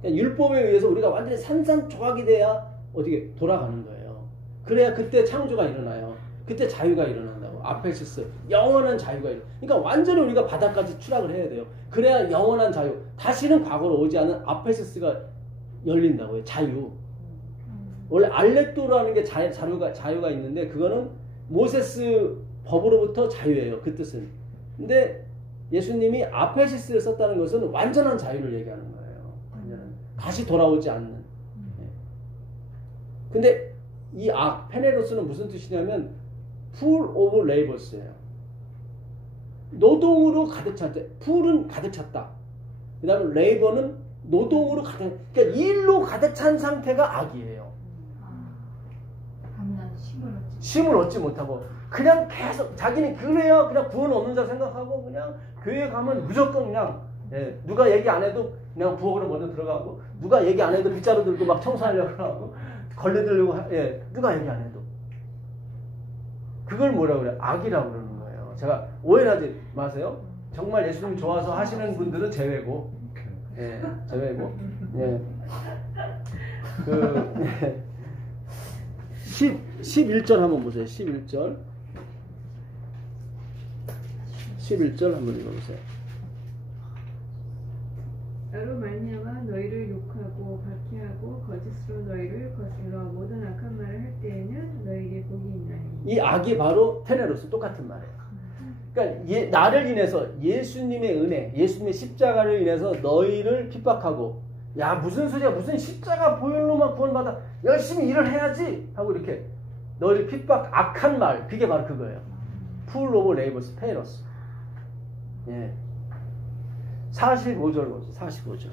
그러니까 율법에 의해서 우리가 완전히 산산조각이 돼야 어떻게 돌아가는 거예요. 그래야 그때 창조가 일어나요. 그때 자유가 일어난다고. 아페시스, 영원한 자유가 그러니까 완전히 우리가 바닥까지 추락을 해야 돼요. 그래야 영원한 자유, 다시는 과거로 오지 않은 아페시스가 열린다고요. 자유. 원래 알렉도라는 게 자유가 있는데 그거는 모세스 법으로부터 자유예요. 그 뜻은. 근데 예수님이 아페시스를 썼다는 것은 완전한 자유를 얘기하는 거예요. 완전한. 다시 돌아오지 않는. 근데 이 페네로스는 무슨 뜻이냐면 full of labors예요. 노동으로 가득 찼다. full은 가득 찼다. 그 다음에 labor는 노동으로 그러니까 일로 가득 찬 상태가 악이에요. 쉼을 얻지 못하고 그냥 계속 자기는 그래야 그냥 구원 얻는 자 생각하고 그냥 교회 가면 무조건 그냥 누가 얘기 안 해도 그냥 부엌으로 먼저 들어가고 누가 얘기 안 해도 빗자루 들고 막 청소하려고 하고 걸레들고 누가 얘기 안 해도 그걸 뭐라고 그래요? 악이라고 그러는 거예요. 제가 오해하지 마세요. 정말 예수님 좋아서 하시는 분들은 제외고 제외고 11절 한번 보세요. 11절 한번 읽어보세요. 나로 말미암아 너희를 욕하고 박해하고 거짓으로 너희를 거슬러 모든 악한 말을 할 때에는 너희에게 복이 있나니. 이 악이 바로 테네로스 똑같은 말이에요. 그러니까 나를 인해서 예수님의 은혜, 예수님의 십자가를 인해서 너희를 핍박하고 야 무슨 소리야 무슨 십자가 보혈로만 구원받아 열심히 일을 해야지 하고 이렇게 너희를 핍박 악한 말 그게 바로 그거예요. 풀 오브 레이버스 페이러스. 예. 45절 보죠. 45절.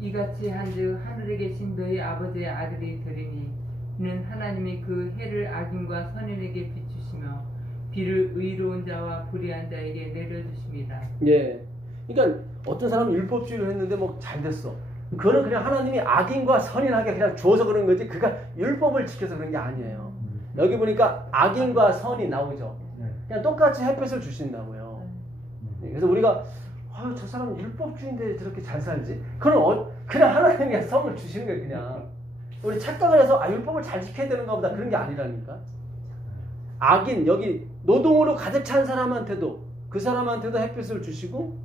이같이 한즉 하늘에 계신 너희 아버지의 아들이 되리니 이는 하나님이 그 해를 악인과 선인에게 비추시며 비를 의로운 자와 불의한 자에게 내려주십니다. 예. 그러니까 어떤 사람은 율법주의를 했는데 뭐 잘 됐어. 그거는 그냥 하나님이 악인과 선인하게 그냥 주어서 그런 거지. 그가 율법을 지켜서 그런 게 아니에요. 여기 보니까 악인과 선이 나오죠. 그냥 똑같이 햇볕을 주신다고요. 그래서 우리가 저 사람은 율법주의인데 저렇게 잘 살지? 그건 그냥 하나님이 성을 주시는 거예요. 그냥 우리 착각을 해서 율법을 잘 지켜야 되는가 보다 그런 게 아니라니까. 악인 여기 노동으로 가득 찬 사람한테도 그 사람한테도 햇빛을 주시고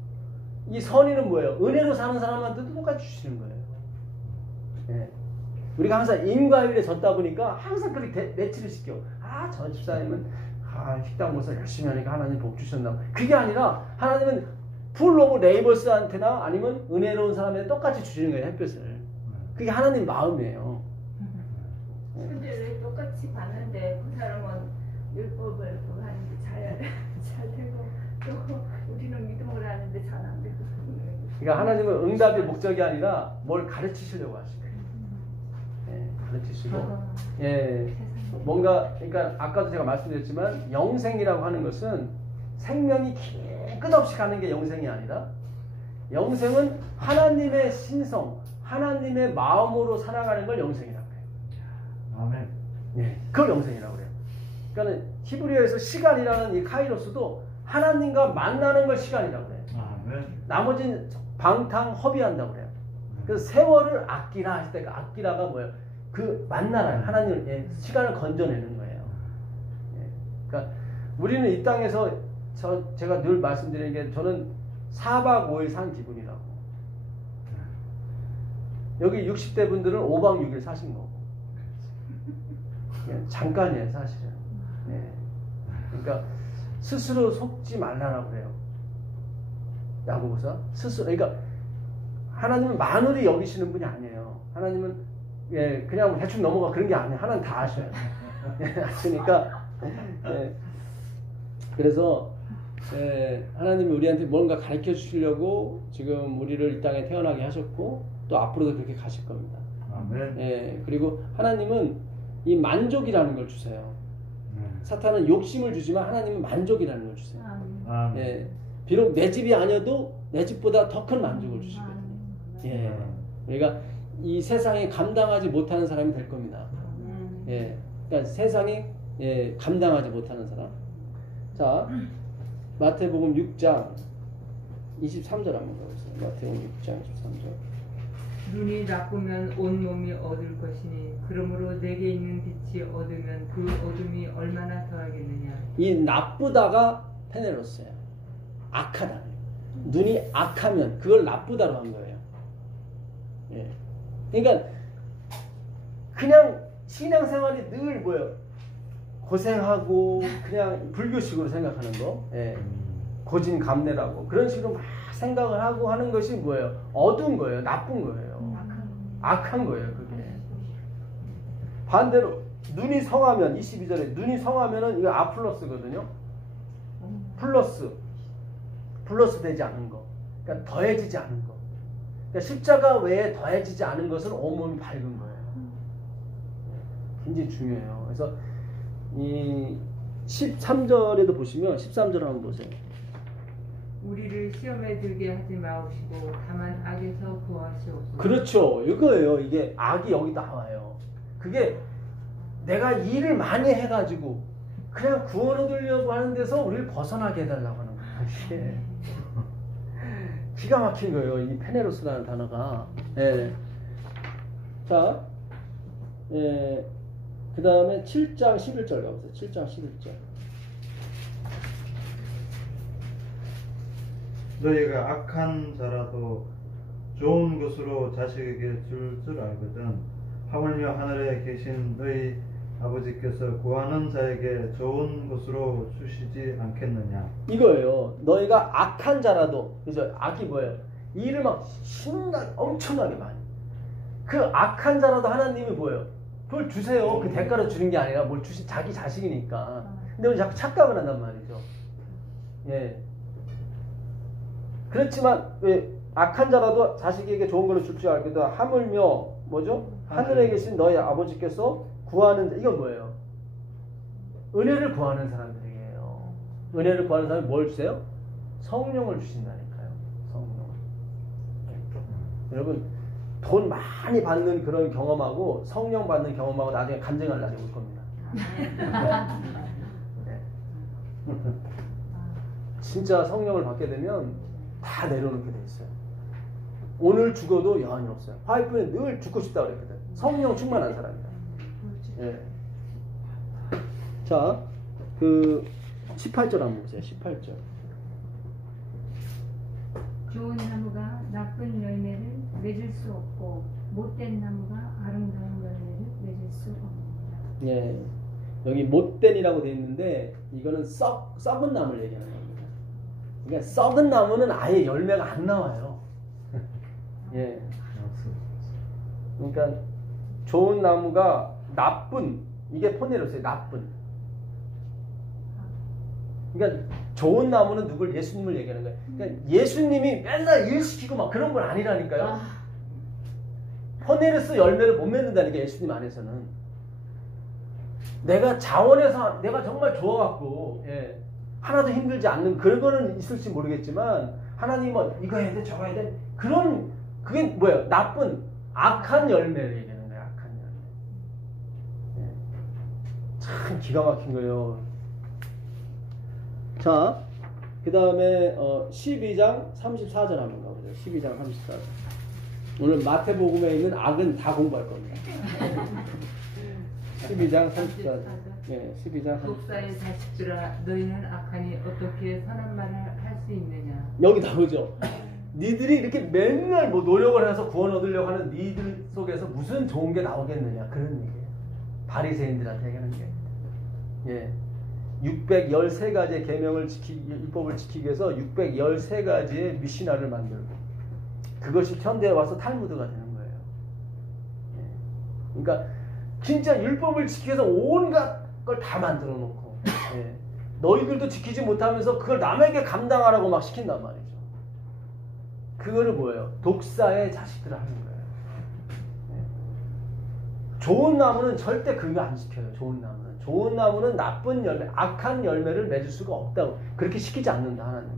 이 선인은 뭐예요? 은혜로 사는 사람한테도 똑같이 주시는 거예요. 예. 우리가 항상 인과율에 졌다 보니까 항상 그렇게 매치를 시켜. 저 집사님은 식당 모사 열심히 하니까 하나님 복 주셨나. 그게 아니라 하나님은 풀 오브 레이버스한테나 아니면 은혜로운 사람한테 똑같이 주시는 거예요. 햇볕을. 그게 하나님 마음이에요. 근데 왜 똑같이 봤는데 그 사람은 율법을 그거 하는데 잘 되고 또 우리는 믿음을 하는데 잘 안 되고. 그러니까 하나님은 응답의 목적이 아니라 뭘 가르치시려고 하시는 거예요. 예, 가르치시고 예, 뭔가 그러니까 아까도 제가 말씀드렸지만 영생이라고 하는 것은 생명이 끝없이 가는 게 영생이 아니라 영생은 하나님의 신성, 하나님의 마음으로 살아가는 걸 영생이라고 해요. 아멘. 예, 그걸 영생이라고 그래요. 그러니까 히브리어에서 시간이라는 이 카이로스도 하나님과 만나는 걸 시간이라고 그래요. 아멘. 나머지는 방탕 허비한다고 그래요. 그래서 세월을 아끼라 하실 때 그 아끼라가 뭐예요? 그 만나라 하나님을 시간을 건져내는 거예요. 예, 그러니까 우리는 이 땅에서 제가 늘 말씀드리는 게 저는 4박 5일 산 기분이라고. 여기 60대 분들은 5박 6일 사신 거고. 잠깐이에요 사실은. 네. 그러니까 스스로 속지 말라라고 그래요. 야고보서 스스로. 그러니까 하나님은 만홀히 여기시는 분이 아니에요. 하나님은 그냥 대충 넘어가 그런 게 아니에요. 하나님 다 아셔요. 아시니까. 그래서 하나님이 우리한테 뭔가 가르쳐 주시려고 지금 우리를 이 땅에 태어나게 하셨고 또 앞으로도 그렇게 가실 겁니다. 아멘. 그리고 하나님은 이 만족이라는 걸 주세요. 사탄은 욕심을 주지만 하나님은 만족이라는 걸 주세요. 아멘. 비록 내 집이 아니어도 내 집보다 더 큰 만족을 주시거든요. 그러니까 이 세상에 감당하지 못하는 사람이 될 겁니다. 그러니까 세상에 감당하지 못하는 사람. 자, 마태복음 6장 23절 한번 보세요. 마태복음 6장 23절. 눈이 나쁘면 온 몸이 어두울 것이니 그러므로 내게 있는 빛이 어두우면 그 어둠이 얼마나 더하겠느냐. 이 나쁘다가 페네로스예요. 악하다. 눈이 악하면 그걸 나쁘다로 한 거예요. 그러니까 그냥 신앙생활이 늘 뭐예요? 고생하고 그냥 불교식으로 생각하는 거, 고진감래라고 그런 식으로 막 생각을 하고 하는 것이 뭐예요? 어두운 거예요, 나쁜 거예요, 악한 거예요. 그게 반대로 눈이 성하면 22절에 눈이 성하면은 이거 아플러스거든요. 플러스 되지 않은 거, 그러니까 더해지지 않은 거. 그러니까 십자가 외에 더해지지 않은 것은 온몸이 밝은 거예요. 굉장히 중요해요. 그래서 이 13절에도 보시면 13절 한번 보세요. 우리를 시험에 들게 하지 마옵시고 다만 악에서 구하시옵소서. 그렇죠. 이거예요. 이게 악이 여기 나와요. 그게 내가 일을 많이 해가지고 그냥 구원 얻으려고 하는 데서 우리를 벗어나게 해달라고 하는 거예요. 기가 막힌 거예요. 이 페네로스라는 단어가. 자, 그 다음에 7장 11절 가보세요. 7장 11절. 너희가 악한 자라도 좋은 것으로 자식에게 줄 알거든. 하물며 하늘에 계신 너희 아버지께서 구하는 자에게 좋은 것으로 주시지 않겠느냐. 이거예요. 너희가 악한 자라도, 그죠? 악이 뭐예요? 일을 막 엄청나게 많이. 그 악한 자라도 하나님이 뭐예요? 그걸 주세요. 그 대가로 주는 게 아니라 뭘 주시 자기 자식이니까. 근데 우리 자꾸 착각을 한단 말이죠. 예. 그렇지만 왜 악한 자라도 자식에게 좋은 걸로 줄 줄 알거든. 하물며 뭐죠? 하늘에 계신 너희 아버지께서 구하는 자. 이건 뭐예요? 은혜를 구하는 사람들이에요. 은혜를 구하는 사람이 뭘 주세요? 성령을 주신다니까요. 성령. 여러분 돈 많이 받는 그런 경험하고 성령 받는 경험하고 나중에 간증할 날이 올 겁니다. 네. 진짜 성령을 받게 되면 다 내려놓게 돼 있어요. 오늘 죽어도 여한이 없어요. 파이프는 늘 죽고 싶다 그랬거든. 성령 충만한 사람이다. 예. 자, 그 18절 한번 보세요. 18절. 좋은 나무가 나쁜 열매를 맺을 수 없고 못된 나무가 아름다운 열매를 맺을 수 없습니다. 예. 여기 못된이라고 되어 있는데 이거는 썩은 나무를 얘기하는 겁니다. 그러니까 썩은 나무는 아예 열매가 안 나와요. 예. 그러니까 좋은 나무가 나쁜, 이게 폰네로스예요. 나쁜. 그러니까 좋은 나무는 누굴? 예수님을 얘기하는 거예요. 그러니까 예수님이 맨날 일 시키고 막 그런 건 아니라니까요. 폰네로스 열매를 못 맺는다니까 예수님 안에서는. 내가 자원해서 내가 정말 좋아갖고 예, 하나도 힘들지 않는 그런 거는 있을지 모르겠지만 하나님은 이거 해야 돼 저거 해야 돼 그런 그게 뭐예요? 나쁜 악한 열매를 얘기하는 거예요. 악한 열매. 예. 참 기가 막힌 거예요. 자, 그 다음에 12장 34절 한번 가보죠. 12장 34절. 오늘 마태복음에 있는 악은 다 공부할 겁니다. 12장 34절. 예, 12장 34절. 독사의 자식들아 너희는 악하니 어떻게 선한 말을 할 수 있느냐. 여기 나오죠. 니들이 이렇게 맨날 뭐 노력을 해서 구원 얻으려고 하는 니들 속에서 무슨 좋은 게 나오겠느냐. 그런 얘기예요. 바리새인들한테 얘기하는 게. 예. 613가지의 계명을 율법을 지키기 위해서 613가지의 미시나를 만들고 그것이 현대에 와서 탈무드가 되는 거예요. 예. 그러니까 진짜 율법을 지키기 위해서 온갖 걸 다 만들어 놓고 예. 너희들도 지키지 못하면서 그걸 남에게 감당하라고 막 시킨단 말이죠. 그거를 뭐예요? 독사의 자식들을 하는 거예요. 예. 좋은 나무는 절대 그거 안 지켜요. 좋은 나무는. 좋은 나무는 나쁜 열매, 악한 열매를 맺을 수가 없다고. 그렇게 시키지 않는다, 하나님은.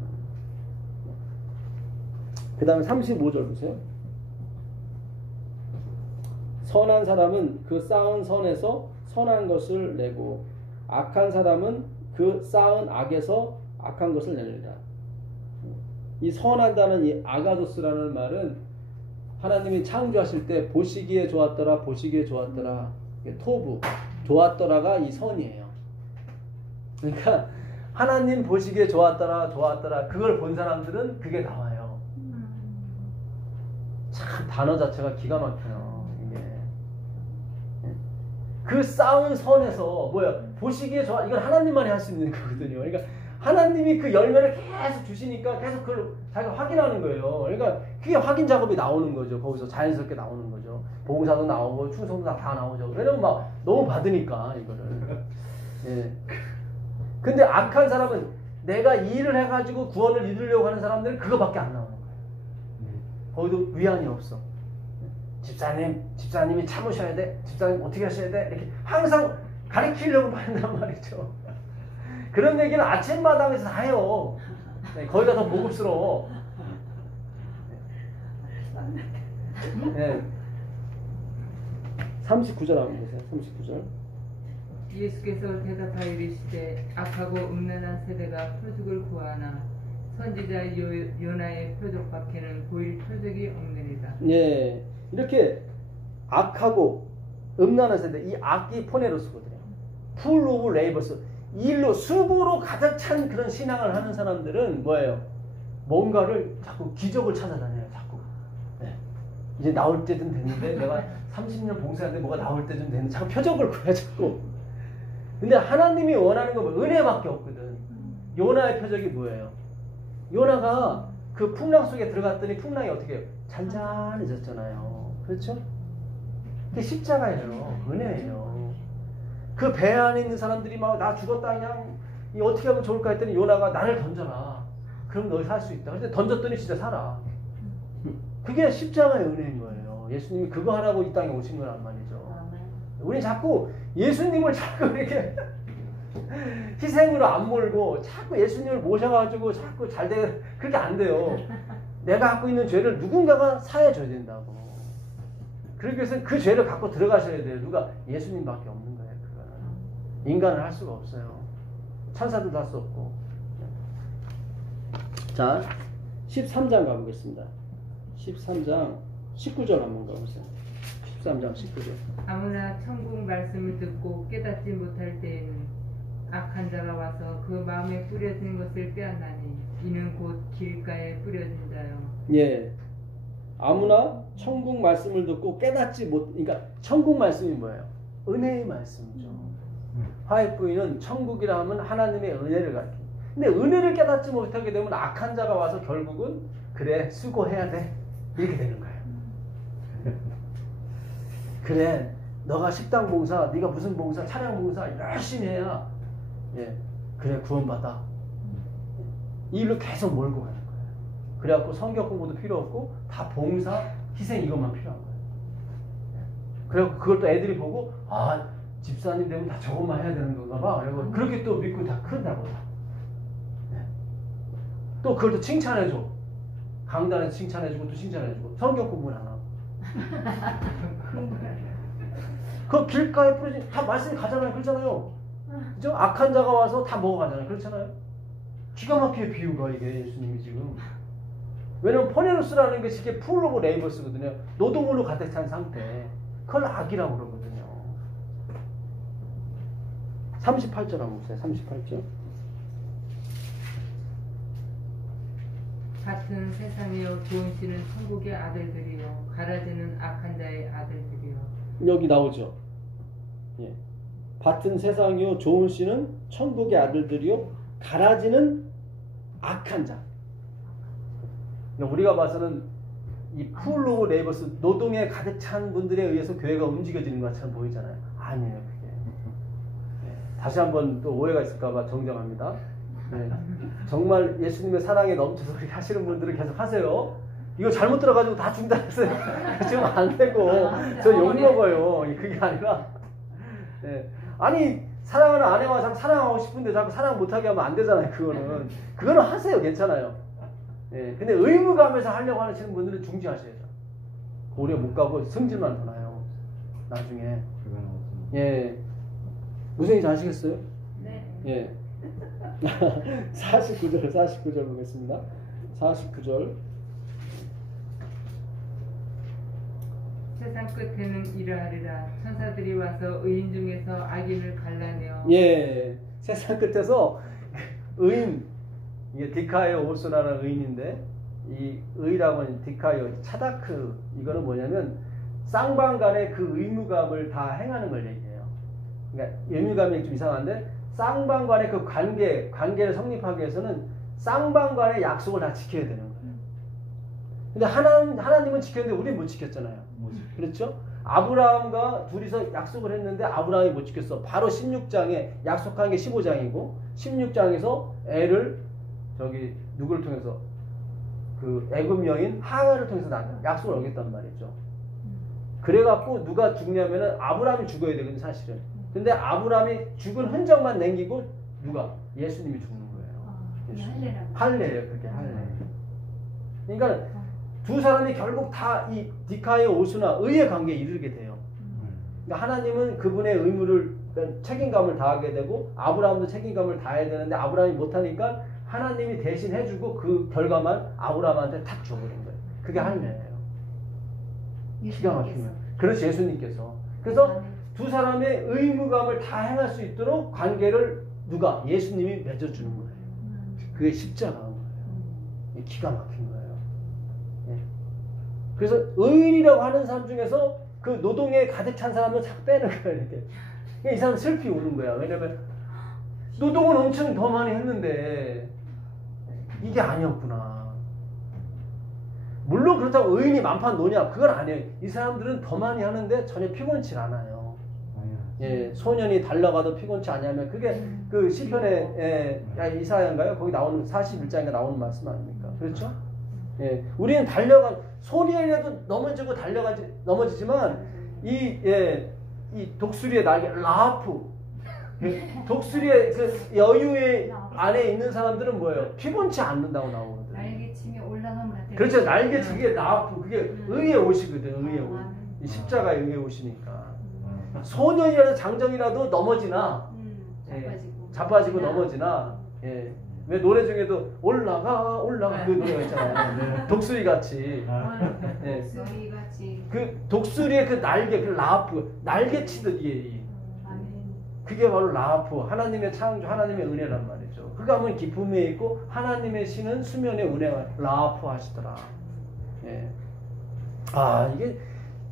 그 다음에 35절 보세요. 선한 사람은 그 쌓은 선에서 선한 것을 내고 악한 사람은 그 쌓은 악에서 악한 것을 내리라. 이 선하다는 이 아가도스라는 말은 하나님이 창조하실 때 보시기에 좋았더라, 보시기에 좋았더라. 토부. 좋았더라가 이 선이에요. 그러니까 하나님 보시기에 좋았더라 좋았더라 그걸 본 사람들은 그게 나와요. 참 단어 자체가 기가 막혀요. 이게 그 쌓은 선에서 뭐야 보시기에 좋아 이건 하나님만이 할 수 있는 거거든요. 그러니까 하나님이 그 열매를 계속 주시니까 계속 그걸 자기가 확인하는 거예요. 그러니까 그게 확인 작업이 나오는 거죠. 거기서 자연스럽게 나오는 거죠. 보응사도 나오고 충성도 다 나오죠. 왜냐면 막 너무 받으니까 이거를. 예. 근데 악한 사람은 내가 이 일을 해가지고 구원을 이루려고 하는 사람들은 그거밖에 안 나오는 거예요. 거기도 위안이 없어. 집사님이 참으셔야 돼. 집사님 어떻게 하셔야 돼. 이렇게 항상 가르치려고 한단 말이죠. 그런 얘기는 아침마당에서 다 해요. 네, 거기가 더 고급스러워. 네. 39절 한번 보세요. 39절. 예수께서 대답하여 이르시되 악하고 음란한 세대가 표적을 구하나 선지자 요나의 표적밖에는 보일 표적이 없느니라. 예, 이렇게 악하고 음란한 세대, 이 악이 포네로스거든요. 풀 오브 레이버스. 일로 수고로 가득 찬 그런 신앙을 하는 사람들은 뭐예요? 뭔가를 자꾸 기적을 찾아다녀요. 자꾸. 네. 이제 나올 때쯤 됐는데 내가 30년 봉사하는데 뭐가 나올 때쯤 됐는데 자꾸 표적을 구해 자꾸. 근데 하나님이 원하는 건 뭐 은혜밖에 없거든. 요나의 표적이 뭐예요? 요나가 그 풍랑 속에 들어갔더니 풍랑이 어떻게 해요? 잔잔해졌잖아요. 그렇죠? 그게 십자가예요. 은혜예요. 그 배 안에 있는 사람들이 막 나 죽었다 그냥 이 어떻게 하면 좋을까 했더니 요나가 나를 던져라. 그럼 너 살 수 있다. 근데 던졌더니 진짜 살아. 그게 십자가의 은혜인 거예요. 예수님이 그거 하라고 이 땅에 오신 거란 말이죠. 우리 자꾸 예수님을 자꾸 이렇게 희생으로 안 몰고 자꾸 예수님을 모셔가지고 자꾸 그렇게 안 돼요. 내가 갖고 있는 죄를 누군가가 사해줘야 된다고. 그러기 위해서는 그 죄를 갖고 들어가셔야 돼요. 누가? 예수님밖에 없는 거예요. 그거는. 인간은 할 수가 없어요. 천사들도 할 수 없고. 자, 13장 가보겠습니다. 13장 19절 한번 가보세요. 13장 19절. 아무나 천국 말씀을 듣고 깨닫지 못할 때에는 악한 자가 와서 그 마음에 뿌려진 것을 빼앗나니 이는 곧 길가에 뿌려진 자요. 예. 아무나 천국 말씀을 듣고 깨닫지 못, 그러니까 천국 말씀이 뭐예요? 은혜의 말씀이죠. 화해부인은 천국이라 하면 하나님의 은혜를 가르쳐. 근데 은혜를 깨닫지 못하게 되면 악한 자가 와서 결국은 그래 수고해야 돼 이렇게 되는 거예요. 그래 너가 식당 봉사, 네가 무슨 봉사, 차량 봉사 열심히 해야 예 그래 구원받아. 이 일로 계속 몰고 가는 거예요. 그래갖고 성경 공부도 필요 없고 다 봉사, 희생 이것만 필요한 거예요. 그래갖고 그걸 또 애들이 보고 아 집사님 되면 다 저것만 해야 되는 건가 봐. 그리고 그렇게 또 믿고 다 큰다고 다. 또 그걸 또 칭찬해줘. 강단에서 칭찬해주고 또 칭찬해주고 성경 공부를 안 하고. 그 길가에 뿌려진 다 말씀이 가잖아요. 그렇잖아요. 그죠? 악한 자가 와서 다 먹어가잖아요. 그렇잖아요. 기가 막히게 비유가 이게 예수님이 지금. 왜냐면 포네로스라는 것이 이게 풀로고 레이버스거든요. 노동으로 가득 찬 상태. 그걸 악이라고 그러거든요. 38절 한번 보세요. 38절. 같은 세상이요 좋은 씨는 천국의 아들들이요 가라지는 악한 자의 아들들이요. 여기 나오죠. 예. 같은 세상이요 좋은 씨는 천국의 아들들이요 가라지는 악한 자. 그러니까 우리가 봐서는 이 풀로우 레이버스 노동에 가득 찬 분들에 의해서 교회가 움직여지는 것처럼 보이잖아요. 아니에요 그게. 예. 다시 한번 또 오해가 있을까봐 정정합니다. 네. 정말 예수님의 사랑에 넘쳐서 그렇게 하시는 분들은 계속 하세요. 이거 잘못 들어가지고 다 중단했어요. 지금 안 되고 저 욕먹어요. 그게 아니라 네. 아니 사랑하는 아내와 자꾸 사랑하고 싶은데 자꾸 사랑 못하게 하면 안 되잖아요. 그거는 하세요. 괜찮아요. 네. 근데 의무감에서 하려고 하시는 분들은 중지하셔야죠. 오래 못 가고 승질만 더 나요. 나중에. 예. 무슨 얘기인지 아시겠어요? 네. 예. 49절 보겠습니다. 49절. 세상 끝에는 이러하리라 천사들이 와서 의인 중에서 악인을 갈라내어. 예. 세상 끝에서 의인, 이게 디카이오 오스라는 의인인데 이 의라고 하는 디카이오 차다크 이거는 뭐냐면 쌍방간의 그 의무감을 다 행하는 걸 얘기해요. 그러니까 의무감이 좀 이상한데 쌍방간의 그 관계를 성립하기 위해서는 쌍방간의 약속을 다 지켜야 되는 거예요. 근데 하나님은 지켰는데 우리는 못 지켰잖아요. 그렇죠? 아브라함과 둘이서 약속을 했는데 아브라함이 못 지켰어. 바로 16장에 약속한 게 15장이고 16장에서 애를 누구를 통해서 그 애굽 여인 하갈을 통해서 약속을 어겼단 말이죠. 그래갖고 누가 죽냐면은 아브라함이 죽어야 되거든요, 사실은. 근데 아브라함이 죽은 흔적만 남기고 누가? 예수님이 죽는 거예요. 할례예요, 그게 할례. 그러니까 두 사람이 결국 다 이 디카의 오수나 의의 관계에 이르게 돼요. 그러니까 하나님은 그분의 의무를 그러니까 책임감을 다하게 되고 아브라함도 책임감을 다해야 되는데 아브라함이 못하니까 하나님이 대신 해주고 그 결과만 아브라함한테 탁 줘버린 거예요. 그게 할례예요. 기가 막힌 거예요. 그렇지, 예수님께서. 그래서 두 사람의 의무감을 다 행할 수 있도록 관계를 누가? 예수님이 맺어주는 거예요. 그게 십자가인 거예요. 기가 막힌 거예요. 예. 그래서 의인이라고 하는 사람 중에서 그 노동에 가득 찬 사람을 자꾸 빼는 거예요. 이렇게. 이 사람 슬피 우는 거야. 왜냐면 노동은 엄청 더 많이 했는데 이게 아니었구나. 물론 그렇다고 의인이 만판 노냐? 그건 아니에요. 이 사람들은 더 많이 하는데 전혀 피곤치 않아요. 예, 소년이 달려가도 피곤치 않냐면 그게 그 시편에 이사야인가요? 거기 나오는 41장에 나오는 말씀 아닙니까? 그렇죠? 예, 우리는 소년이라도 넘어지지만 이 독수리의 날개 라하프, 독수리의 그 여유의 안에 있는 사람들은 뭐예요? 피곤치 않는다고 나오거든요. 날개치며 올라가면 그렇죠. 날개치기에 라하프, 그게 의의 옷이거든. 의의 옷. 이 십자가의 의의 옷이니까. 소년이라도 장정이라도 넘어지나 자빠지고 넘어지나. 예. 왜 노래 중에도 올라가 그 노래가 있잖아요. 독수리 같이. 예. 독수리 같이. 그 독수리의 그 날개, 그 라하프, 날개 치듯 그게 바로 라하프, 하나님의 창조, 하나님의 은혜란 말이죠. 그가 하면 기쁨에 있고 하나님의 신은 수면의 은혜가 라하프 하시더라. 예. 아, 이게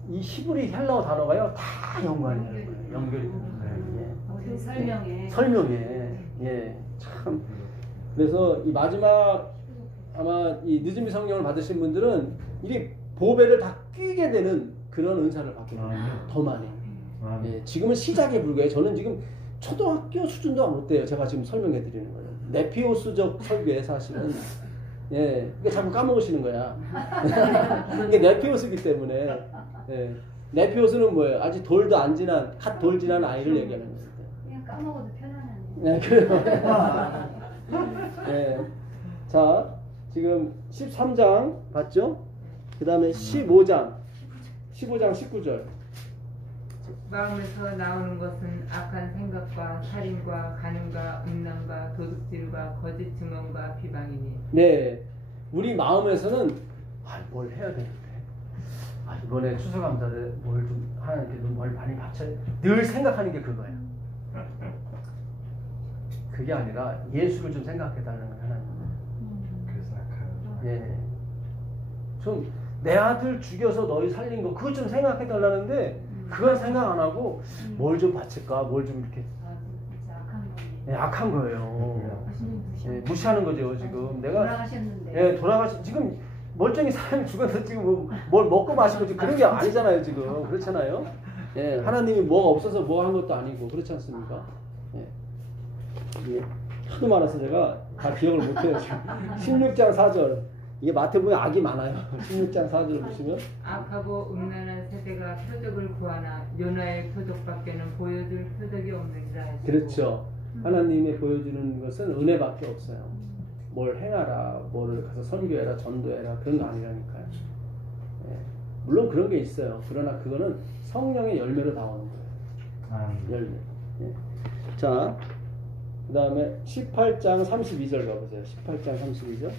이 히브리 헬라어 단어가요 다 연관이 되는 거예요. 연결이 되는 거예요. 설명에. 예. 참. 그래서 이 마지막 아마 이 늦은비 성령을 받으신 분들은 이 보배를 다 끼게 되는 그런 은사를 받게 됩니다. 더 많이. 예, 지금은 시작에 불과해요. 저는 지금 초등학교 수준도 못 돼요. 제가 지금 설명해 드리는 거예요. 네피오스적 설교에 사실은. 예, 그러니까 자꾸 까먹으시는 거야. 이게 네피오스이기 때문에. 예, 네피오스는 뭐예요? 아직 돌도 안 지난, 갓 돌 지난 아이를 얘기하는 거예요. 그냥 까먹어도 편안하네. 네, 그래요. 네. 자, 지금 13장 봤죠? 그 다음에 15장 19절. 마음에서 나오는 것은 악한 생각과 살인과 간음과 음란과 도둑질과 거짓 증언과 비방이니. 네, 우리 마음에서는 뭘 해야 되는데, 이번에 추수감사를 뭘 좀 하나님께 뭘 많이 바쳐야 늘 생각하는 게 그거예요. 그게 아니라 예수를 좀 생각해 달라는 거예요. 하나님. 그래서 악한. 예, 좀 내 아들 죽여서 너희 살린 거 그거 좀 생각해 달라는데 그건 생각 안 하고 뭘 좀 바칠까, 뭘 좀 이렇게. 진짜 악한 거네. 예, 악한 거예요. 예, 무시하는 거죠 지금. 내가 돌아가셨는데. 예, 지금 멀쩡히 사람이 죽어서 지금 뭘 먹고 마시고 지금 그런 게 아니잖아요 지금. 그렇잖아요. 예, 하나님이 뭐가 없어서 뭐 한 것도 아니고 그렇지 않습니까? 예. 이게 하도 많아서 제가 다 기억을 못해요 지금. 16장 4절. 이게 마태복음에 악이 많아요. 16장 4절 보시면 악하고 음란한 세대가 표적을 구하나 요나의 표적밖에는 보여줄 표적이 없느니라 하시고. 그렇죠. 하나님이 보여주는 것은 은혜밖에 없어요. 뭘 행하라, 뭘 가서 선교해라, 전도해라 그런 거 아니라니까요. 예. 물론 그런 게 있어요. 그러나 그거는 성령의 열매로 나오는 거예요. 열매. 예. 자, 그 다음에 18장 32절 가보세요. 18장 32절.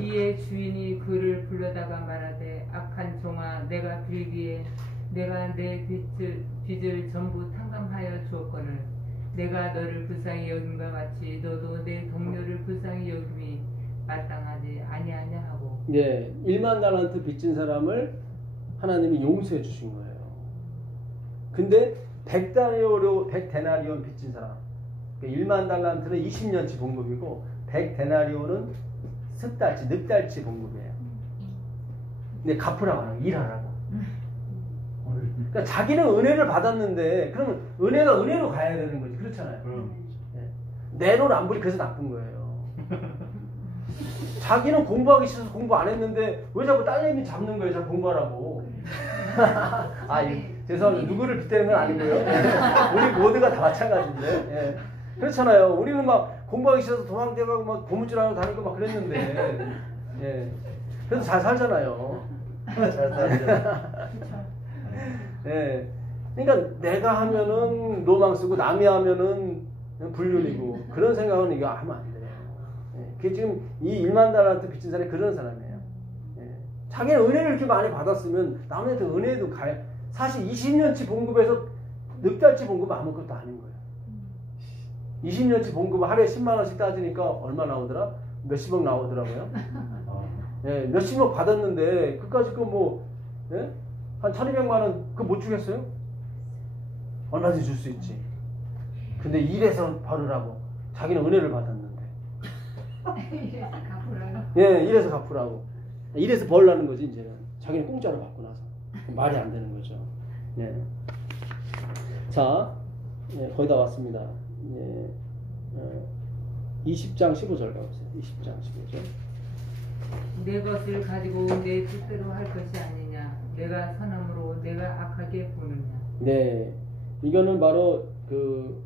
이에 주인이 그를 불러다가 말하되 악한 종아 내가 빌기에 내가 내 빚을 전부 탕감하여 주었거늘 내가 너를 불쌍히 여김과 같이 너도 내 동료를 불쌍히 여김이 마땅하지 아니하냐 하고. 네, 1만 달란트 빚진 사람을 하나님이 용서해 주신 거예요. 근데 100데나리온 빚진 사람, 1만 달란트는 20년치 봉급이고 100데나리온은 넉달치 봉급이에요. 근데 갚으라고 하는 거예요. 일하라고. 그러니까 자기는 은혜를 받았는데 그러면 은혜가 은혜로 가야 되는 거지. 그렇잖아요. 네. 내 돈 안 부리 그래서 나쁜 거예요. 자기는 공부하기 싫어서 공부 안 했는데 왜 자꾸 딸내미 잡는 거예요. 자꾸 공부하라고. 죄송합니다. 누구를 빗대는 건 아니고요. 우리 모두가 다 마찬가지인데. 예. 그렇잖아요. 우리는 막 공부하기 싫어서 도망대가고 막 고무줄하고 다니고 막 그랬는데. 예. 그래서 잘 살잖아요. 잘 살잖아요. 예. 그러니까 내가 하면은 노망 쓰고 남이 하면은 불륜이고 그런 생각은 이거 하면 안 돼요. 예. 그게 지금 이 1만 달란트 빚진 사람이 그런 사람이에요. 예. 자기는 은혜를 이렇게 많이 받았으면 남한테 은혜도 가야. 사실 20년치 봉급에서 넉달치 봉급은 아무것도 아닌 거예요. 20년치 봉급을 하루에 10만 원씩 따지니까 얼마 나오더라? 몇십억 나오더라고요. 예, 몇십억 받았는데 그까짓 거 뭐 예? 한 1200만 원 그거 못 주겠어요? 얼마든지 줄 수 있지. 근데 일해서 벌으라고 자기는 은혜를 받았는데 이래서 갚으라고. 예, 이래서 갚으라고. 이래서 벌라는 거지, 이제는. 자기는 공짜로 받고 나서. 말이 안 되는 거죠. 예. 자, 예, 거의 다 왔습니다. 예, 20장 15절 가보세요. 20장 15절. 내 것을 가지고 내 뜻대로 할 것이 아니냐. 내가 선함으로 내가 악하게 보느냐. 네, 이거는 바로 그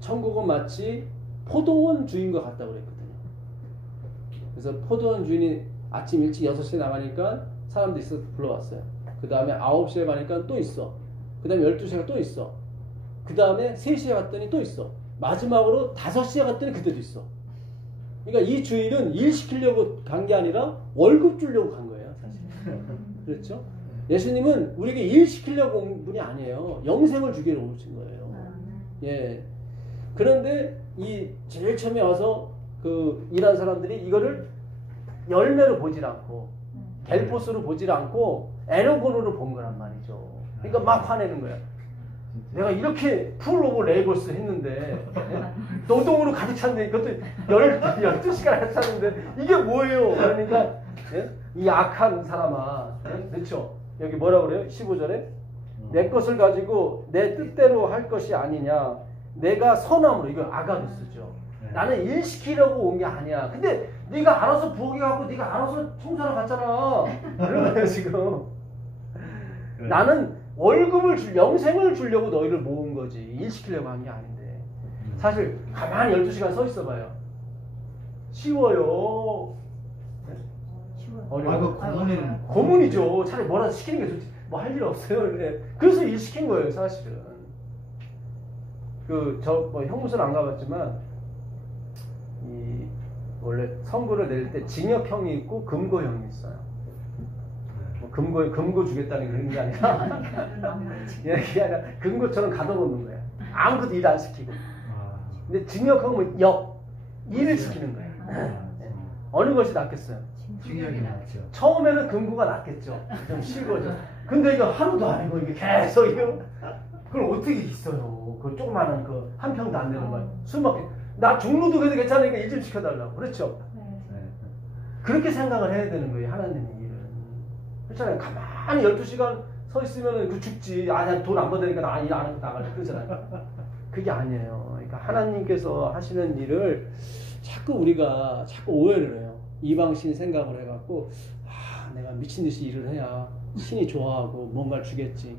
천국은 마치 포도원 주인과 같다고 그랬거든요. 그래서 포도원 주인이 아침 일찍 6시에 나가니까 사람들이 있어서 불러왔어요. 그 다음에 9시에 가니까 또 있어. 그 다음에 12시에 또 있어. 그 다음에 3시에 갔더니 또 있어. 마지막으로 5시에 갔더니 그때도 있어. 그러니까 이 주인은 일 시키려고 간 게 아니라 월급 주려고 간 거예요, 사실. 그렇죠? 예수님은 우리에게 일 시키려고 온 분이 아니에요. 영생을 주기로 오신 거예요. 예. 그런데 이 제일 처음에 와서 그 일한 사람들이 이거를 열매로 보질 않고 델포스로 보질 않고 에너곤으로 본 거란 말이죠. 그러니까 막 화내는 거야. 내가 이렇게 풀 오브 레이버스 했는데 노동으로 가득 찼는데 이것도 12시간 가득 찼는데 이게 뭐예요? 그러니까 예? 이 악한 사람아, 예? 그렇죠? 여기 뭐라고 그래요? 15절에 내 것을 가지고 내 뜻대로 할 것이 아니냐. 내가 선함으로, 이거 아가루스죠. 나는 일 시키려고 온 게 아니야. 근데 네가 알아서 부엌에 가고 네가 알아서 청소하러 갔잖아. 그런 거예요 지금. 나는 월급을 영생을 주려고 너희를 모은 거지. 일 시키려고 한 게 아닌데. 사실 가만히 12시간 서 있어 봐요. 쉬워요. 어려워. 고문이죠. 차라리 뭐라도 시키는 게 좋지. 뭐 할 일 없어요. 근데 그래서 일 시킨 거예요, 사실은. 뭐 형무소는 안 가봤지만 원래 선고를 낼 때 징역형이 있고 금고형이 있어요. 뭐 금고 주겠다는 그런 게 아니라 그게 아니라 금고처럼 가둬놓는 거야. 아무것도 일 안 시키고. 근데 징역형은 일을 시키는 거예요. 어느 것이 낫겠어요? 징역이 낫죠. 처음에는 금고가 낫겠죠. 좀 쉬워져. 근데 이거 하루도 아니고 이게 계속 이거 그걸 어떻게 있어요? 그 조그마한 그 한 평도 안 되는 말. 술 먹게. 나 종로도 그래도 괜찮으니까 일 좀 시켜달라고. 그렇죠? 그렇게 생각을 해야 되는 거예요, 하나님의 일은. 그렇잖아요. 가만히 12시간 서 있으면 그 죽지. 아니야, 돈 안 받으니까 나 일 안 하고 나갈래. 그러잖아요. 그게 아니에요. 그러니까 하나님께서 하시는 일을 우리가 자꾸 오해를 해요. 이방신 생각을 해갖고, 내가 미친 듯이 일을 해야 신이 좋아하고 뭔가를 주겠지.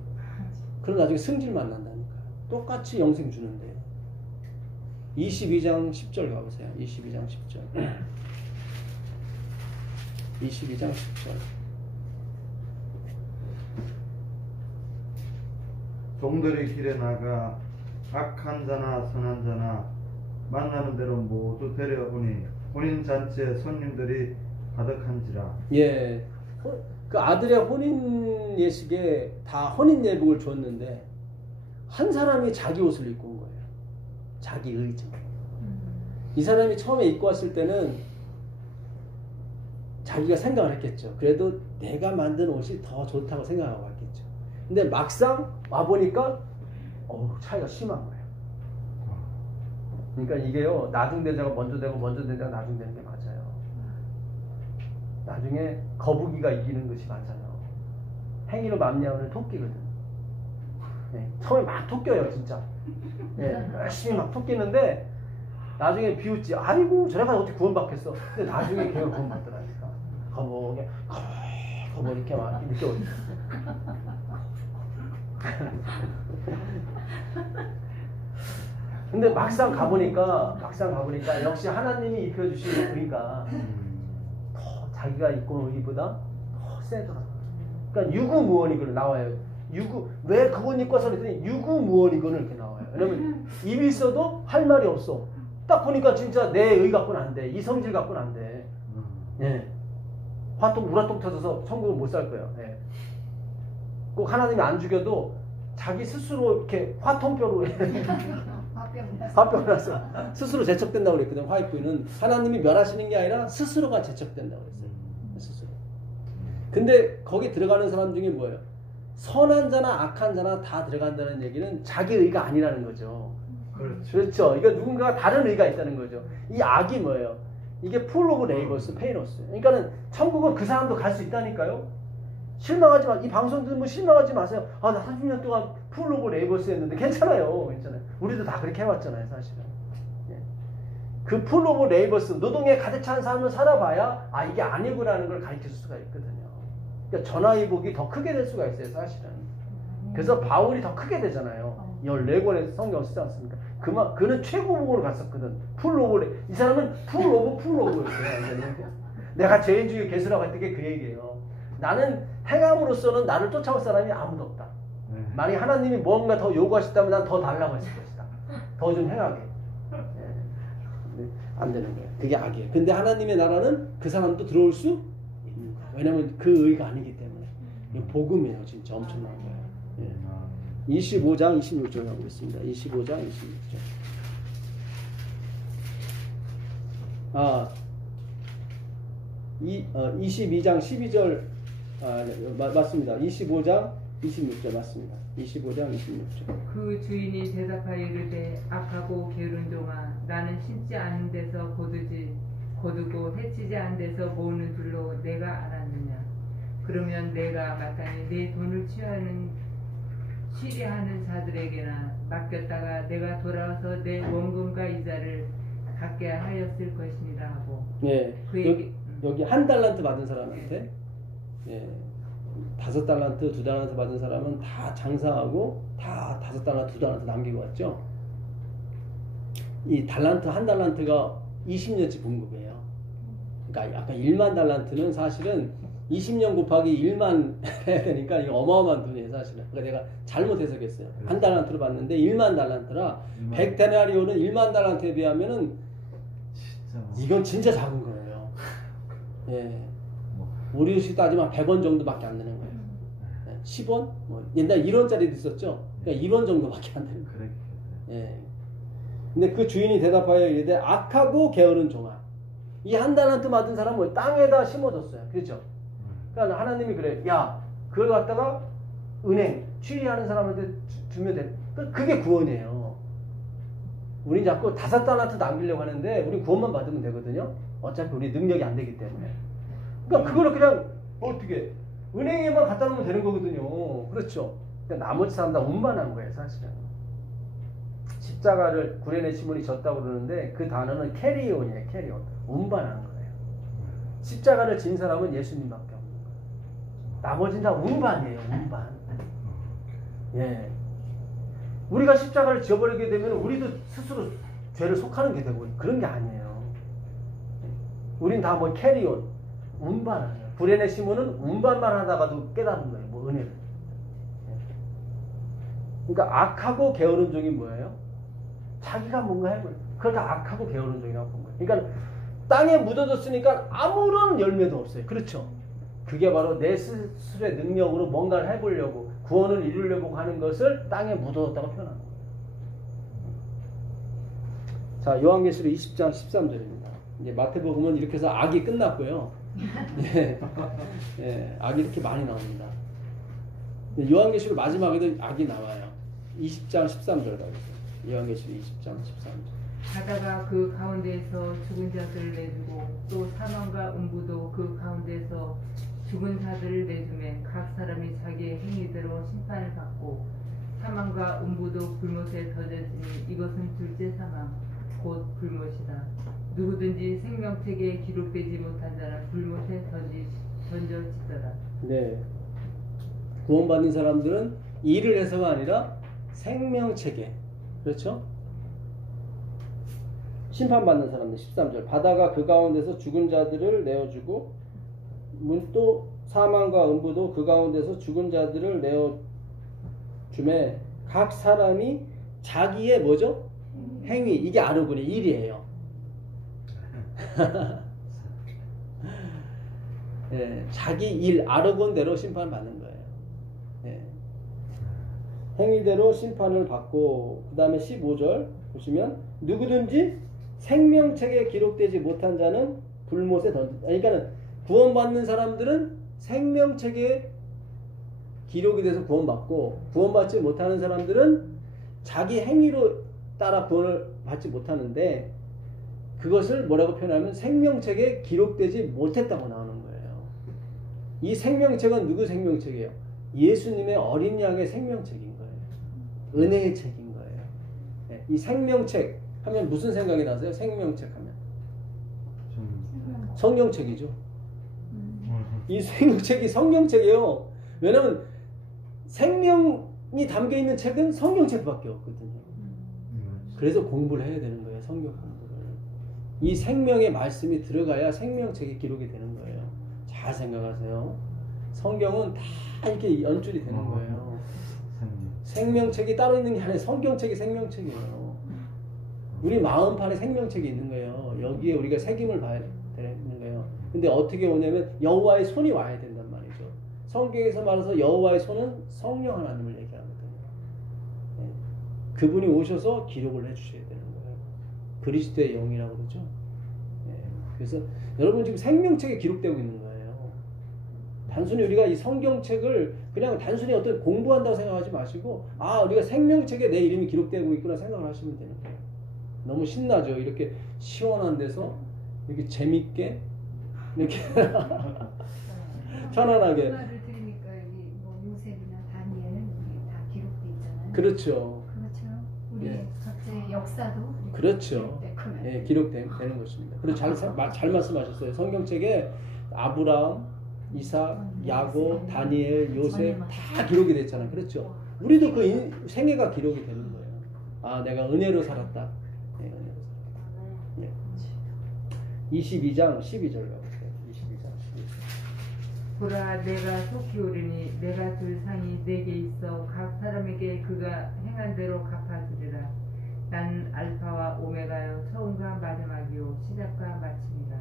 그럼 나중에 승질만 난다니까요. 똑같이 영생 주는데. 22장 10절 가보세요. 22장 10절. 22장 10절. 종들의 길에 나가 악한 자나 선한 자나 만나는 대로 모두 데려오니 혼인 잔치에 손님들이 가득한지라. 예. 그 아들의 혼인 예식에 다 혼인 예복을 줬는데 한 사람이 자기 옷을 입고 온 거예요. 자기 의지. 이 사람이 처음에 입고 왔을 때는 자기가 생각을 했겠죠. 그래도 내가 만든 옷이 더 좋다고 생각하고 왔겠죠. 근데 막상 와보니까 차이가 심한 거예요. 그러니까 이게요, 나중된 자가 먼저 되고 먼저 된 자가 나중되는 게 맞아요. 나중에 거북이가 이기는 것이 맞아요. 행위로 만미하는 토끼거든. 네, 처음에 막 토껴요, 진짜. 네, 열심히 막 토끼는데 나중에 비웃지. 아이고, 저래가 어떻게 구원받겠어. 근데 나중에 걔가 구원받더라니까. 거북이 이렇게 막 이렇게 오지. 근데 막상 가보니까 역시 하나님이 입혀주신 의가 더 자기가 입고 온 의보다 더 세더라고요. 그러니까 유구무원이건 나와요. 왜 그건 입고 와서 그랬더니 유구무원이건 이렇게 나와요. 왜냐면 입이 있어도 할 말이 없어. 딱 보니까 진짜 내 의 갖고는 안 돼. 이 성질 갖고는 안 돼. 예. 우라통 터져서 천국을 못 살 거예요. 예. 꼭 하나님이 안 죽여도 자기 스스로 이렇게 화통뼈로 화병 나서 스스로 제척된다고 그랬거든. 화입부인은 하나님이 멸하시는 게 아니라 스스로가 제척된다고 그랬어요. 스스로. 근데 거기 들어가는 사람 중에 뭐예요? 선한 자나 악한 자나 다 들어간다는 얘기는 자기 의가 아니라는 거죠. 그렇죠. 그렇죠. 이거 누군가가 다른 의가 있다는 거죠. 이 악이 뭐예요? 이게 풀 오브 레이버스 페이너스. 그러니까는 천국은 그 사람도 갈 수 있다니까요. 실망하지 마. 이 방송 듣는 분 실망하지 마세요. 아, 나 30년 동안 풀 오브 레이버스 했는데 괜찮아요. 괜찮아요. 우리도 다 그렇게 해왔잖아요, 사실은. 예. 그 풀 오브 레이버스, 노동에 가득 찬 삶을 살아봐야 아, 이게 아니구나라는 걸 가르칠 수가 있거든요. 그러니까 전화위복이 더 크게 될 수가 있어요, 사실은. 그래서 바울이 더 크게 되잖아요. 14권의 성경을 쓰지 않습니까? 그는 최고복으로 갔었거든. 풀 오브, 이 사람은 풀 오브였어요. 내가 죄인 중에 괴수라고 했던 게 그 얘기예요. 나는 행함으로써는 나를 쫓아올 사람이 아무도 없다. 만약 하나님이 뭔가 더 요구하셨다면 난 더 달라고 했을 것이다. 더 좀 행하게. 네. 안 되는 거예요. 그게 악이에요. 근데 하나님의 나라는 그 사람도 들어올 수 있는 거예요. 왜냐면 그 의가 아니기 때문에. 이거 복음이에요. 진짜 엄청난 거예요. 예. 25장 26절 하고 있습니다. 25장 26절. 22장 12절 맞습니다. 25장 26절 맞습니다. 25장 26절. 그 주인이 대답하여 이르되 악하고 게으른 종아 나는 심지 않은 데서 거두고 해치지 않은 데서 모으는 줄로 내가 알았느냐. 그러면 내가 마땅히 내 돈을 취리하는 자들에게나 맡겼다가 내가 돌아와서 내 원금과 이자를 갖게 하였을 것이니라 하고. 예. 그 얘기, 여기 한 달란트 받은 사람한테 예. 5달란트, 2달란트 받은 사람은 다 장사하고 다 5달란트, 2달란트 남기고 왔죠. 이 달란트, 한 달란트가 20년치 분급이에요. 그러니까 아까 1만 달란트는 사실은 20년 곱하기 1만 해야 되니까 이거 어마어마한 돈이에요, 사실은. 그러니까 내가 잘못 해석했어요. 한 달란트로 봤는데 1만 달란트라 100데나리오는 1만 달란트에 비하면은 이건 진짜 작은 거예요. 예. 우리 식 따지면 100원 정도밖에 안 되는 거예요. 10원? 뭐 옛날 1원짜리도 있었죠. 그러니까 1원 정도밖에 안 되는 거예요. 예. 근데 그 주인이 대답하여 이르되 악하고 게으른 종아. 이 한 달란트 받은 사람은 땅에다 심어뒀어요. 그렇죠? 그러니까 하나님이 그래. 야, 그걸 갖다가 은행 취리하는 사람한테 주면 돼. 그게 구원이에요. 우린 자꾸 5달란트 남기려고 하는데 우리 구원만 받으면 되거든요. 어차피 우리 능력이 안 되기 때문에. 그러니까 그거를 그냥 어떻게 은행에만 갖다 놓으면 되는 거거든요. 그렇죠? 그러니까 나머지 사람 다 운반한 거예요, 사실은. 십자가를 구레네 시몬이 졌다고 그러는데 그 단어는 캐리온이에요, 캐리온. 운반한 거예요. 십자가를 진 사람은 예수님밖에 없는 거예요. 나머지는 다 운반이에요, 운반. 예. 우리가 십자가를 지어버리게 되면 우리도 스스로 죄를 속하는 게 되고 그런 게 아니에요. 우린 다 뭐 캐리온, 운반하죠. 구레네 시몬은 운반만 하다가도 깨달은 거예요, 뭐 은혜를. 그러니까 악하고 게으른 종이 뭐예요? 자기가 뭔가 해버려. 그러니까 악하고 게으른 종이라고 본 거예요. 그러니까 땅에 묻어졌으니까 아무런 열매도 없어요. 그렇죠? 그게 바로 내 스스로의 능력으로 뭔가를 해보려고 구원을 이루려고 하는 것을 땅에 묻어뒀다고 표현하는 거예요. 자, 요한계시록 20장 13절입니다. 이제 마태복음은 이렇게 해서 악이 끝났고요. 예, 예, 악이 이렇게 많이 나옵니다. 요한계시록 마지막에도 악이 나와요. 20장 13절 가겠습니다. 요한계시록 20장 13절. 가다가 그 가운데에서 죽은 자들을 내주고 또 사망과 음부도 그 가운데서 죽은 자들을 내주매 각 사람이 자기의 행위대로 심판을 받고 사망과 음부도 불못에 던져지니 이것은 둘째 사망 곧 불못이다. 누구든지 생명책에 기록되지 못한 자는 불못에 던져지더라. 네. 구원받는 사람들은 일을 해서가 아니라 생명책에, 그렇죠? 심판받는 사람들 13절. 바다가 그 가운데서 죽은 자들을 내어주고 또 사망과 음부도 그 가운데서 죽은 자들을 내어주매 각 사람이 자기의 뭐죠? 행위. 이게 아르고니 일이에요. 예, 자기 일 아르곤대로 심판받는 거예요. 예. 행위대로 심판을 받고 그 다음에 15절 보시면 누구든지 생명책에 기록되지 못한 자는 불못에 그러니까는 구원받는 사람들은 생명책에 기록이 돼서 구원받고 구원받지 못하는 사람들은 자기 행위로 따라 구원을 받지 못하는데 그것을 뭐라고 표현하면 생명책에 기록되지 못했다고 나오는 거예요. 이 생명책은 누구 생명책이에요? 예수님의 어린 양의 생명책인 거예요. 은혜의 책인 거예요. 네, 이 생명책 하면 무슨 생각이 나세요? 생명책 하면 성경책이죠. 이 생명책이 성경책이에요. 왜냐하면 생명이 담겨 있는 책은 성경책밖에 없거든요. 그래서 공부를 해야 되는 거예요. 성경 공부를. 이 생명의 말씀이 들어가야 생명책이 기록이 되는 거예요. 잘 생각하세요. 성경은 다 이렇게 연출이 되는 거예요. 생명책이 따로 있는 게 아니라 성경책이 생명책이에요. 우리 마음판에 생명책이 있는 거예요. 여기에 우리가 새김을 봐야 되는 거예요. 근데 어떻게 오냐면 여호와의 손이 와야 된단 말이죠. 성경에서 말해서 여호와의 손은 성령 하나님을 얘기하거든요. 네. 그분이 오셔서 기록을 해주셔야 되는 거예요. 그리스도의 영이라고 그러죠. 네. 그래서 여러분 지금 생명책에 기록되고 있는 거예요. 단순히 우리가 이 성경책을 그냥 단순히 어떤 공부한다고 생각하지 마시고 아 우리가 생명책에 내 이름이 기록되고 있구나 생각을 하시면 되는 거예요. 너무 신나죠. 이렇게 시원한 데서 이렇게 재밌게 이렇게 편안하게. 말을 들으니까 여기 뭐 요셉이나 다니엘은 우리 다 기록돼 있잖아요. 그렇죠. 그렇죠. 우리 예. 각자의 역사도 그렇죠. 기록되고. 예, 기록되는 것입니다. 그리고 잘 말씀하셨어요. 성경책에 아브라함, 이삭, 야곱, 다니엘, 요셉 다 기록이 됐잖아요. 그렇죠. 우리도 그 생애가 기록이 되는 거예요. 아, 내가 은혜로 살았다. 네, 은혜로 살았다. 네. 22장 12절 가볼게요. 22장 12절. 보라 내가 속히 오르니 내가 줄 상이 내게 있어 각 사람에게 그가 행한 대로 갚아주리라. 난 알파와 오메가요 처음과 마지막이요 시작과 마침이다.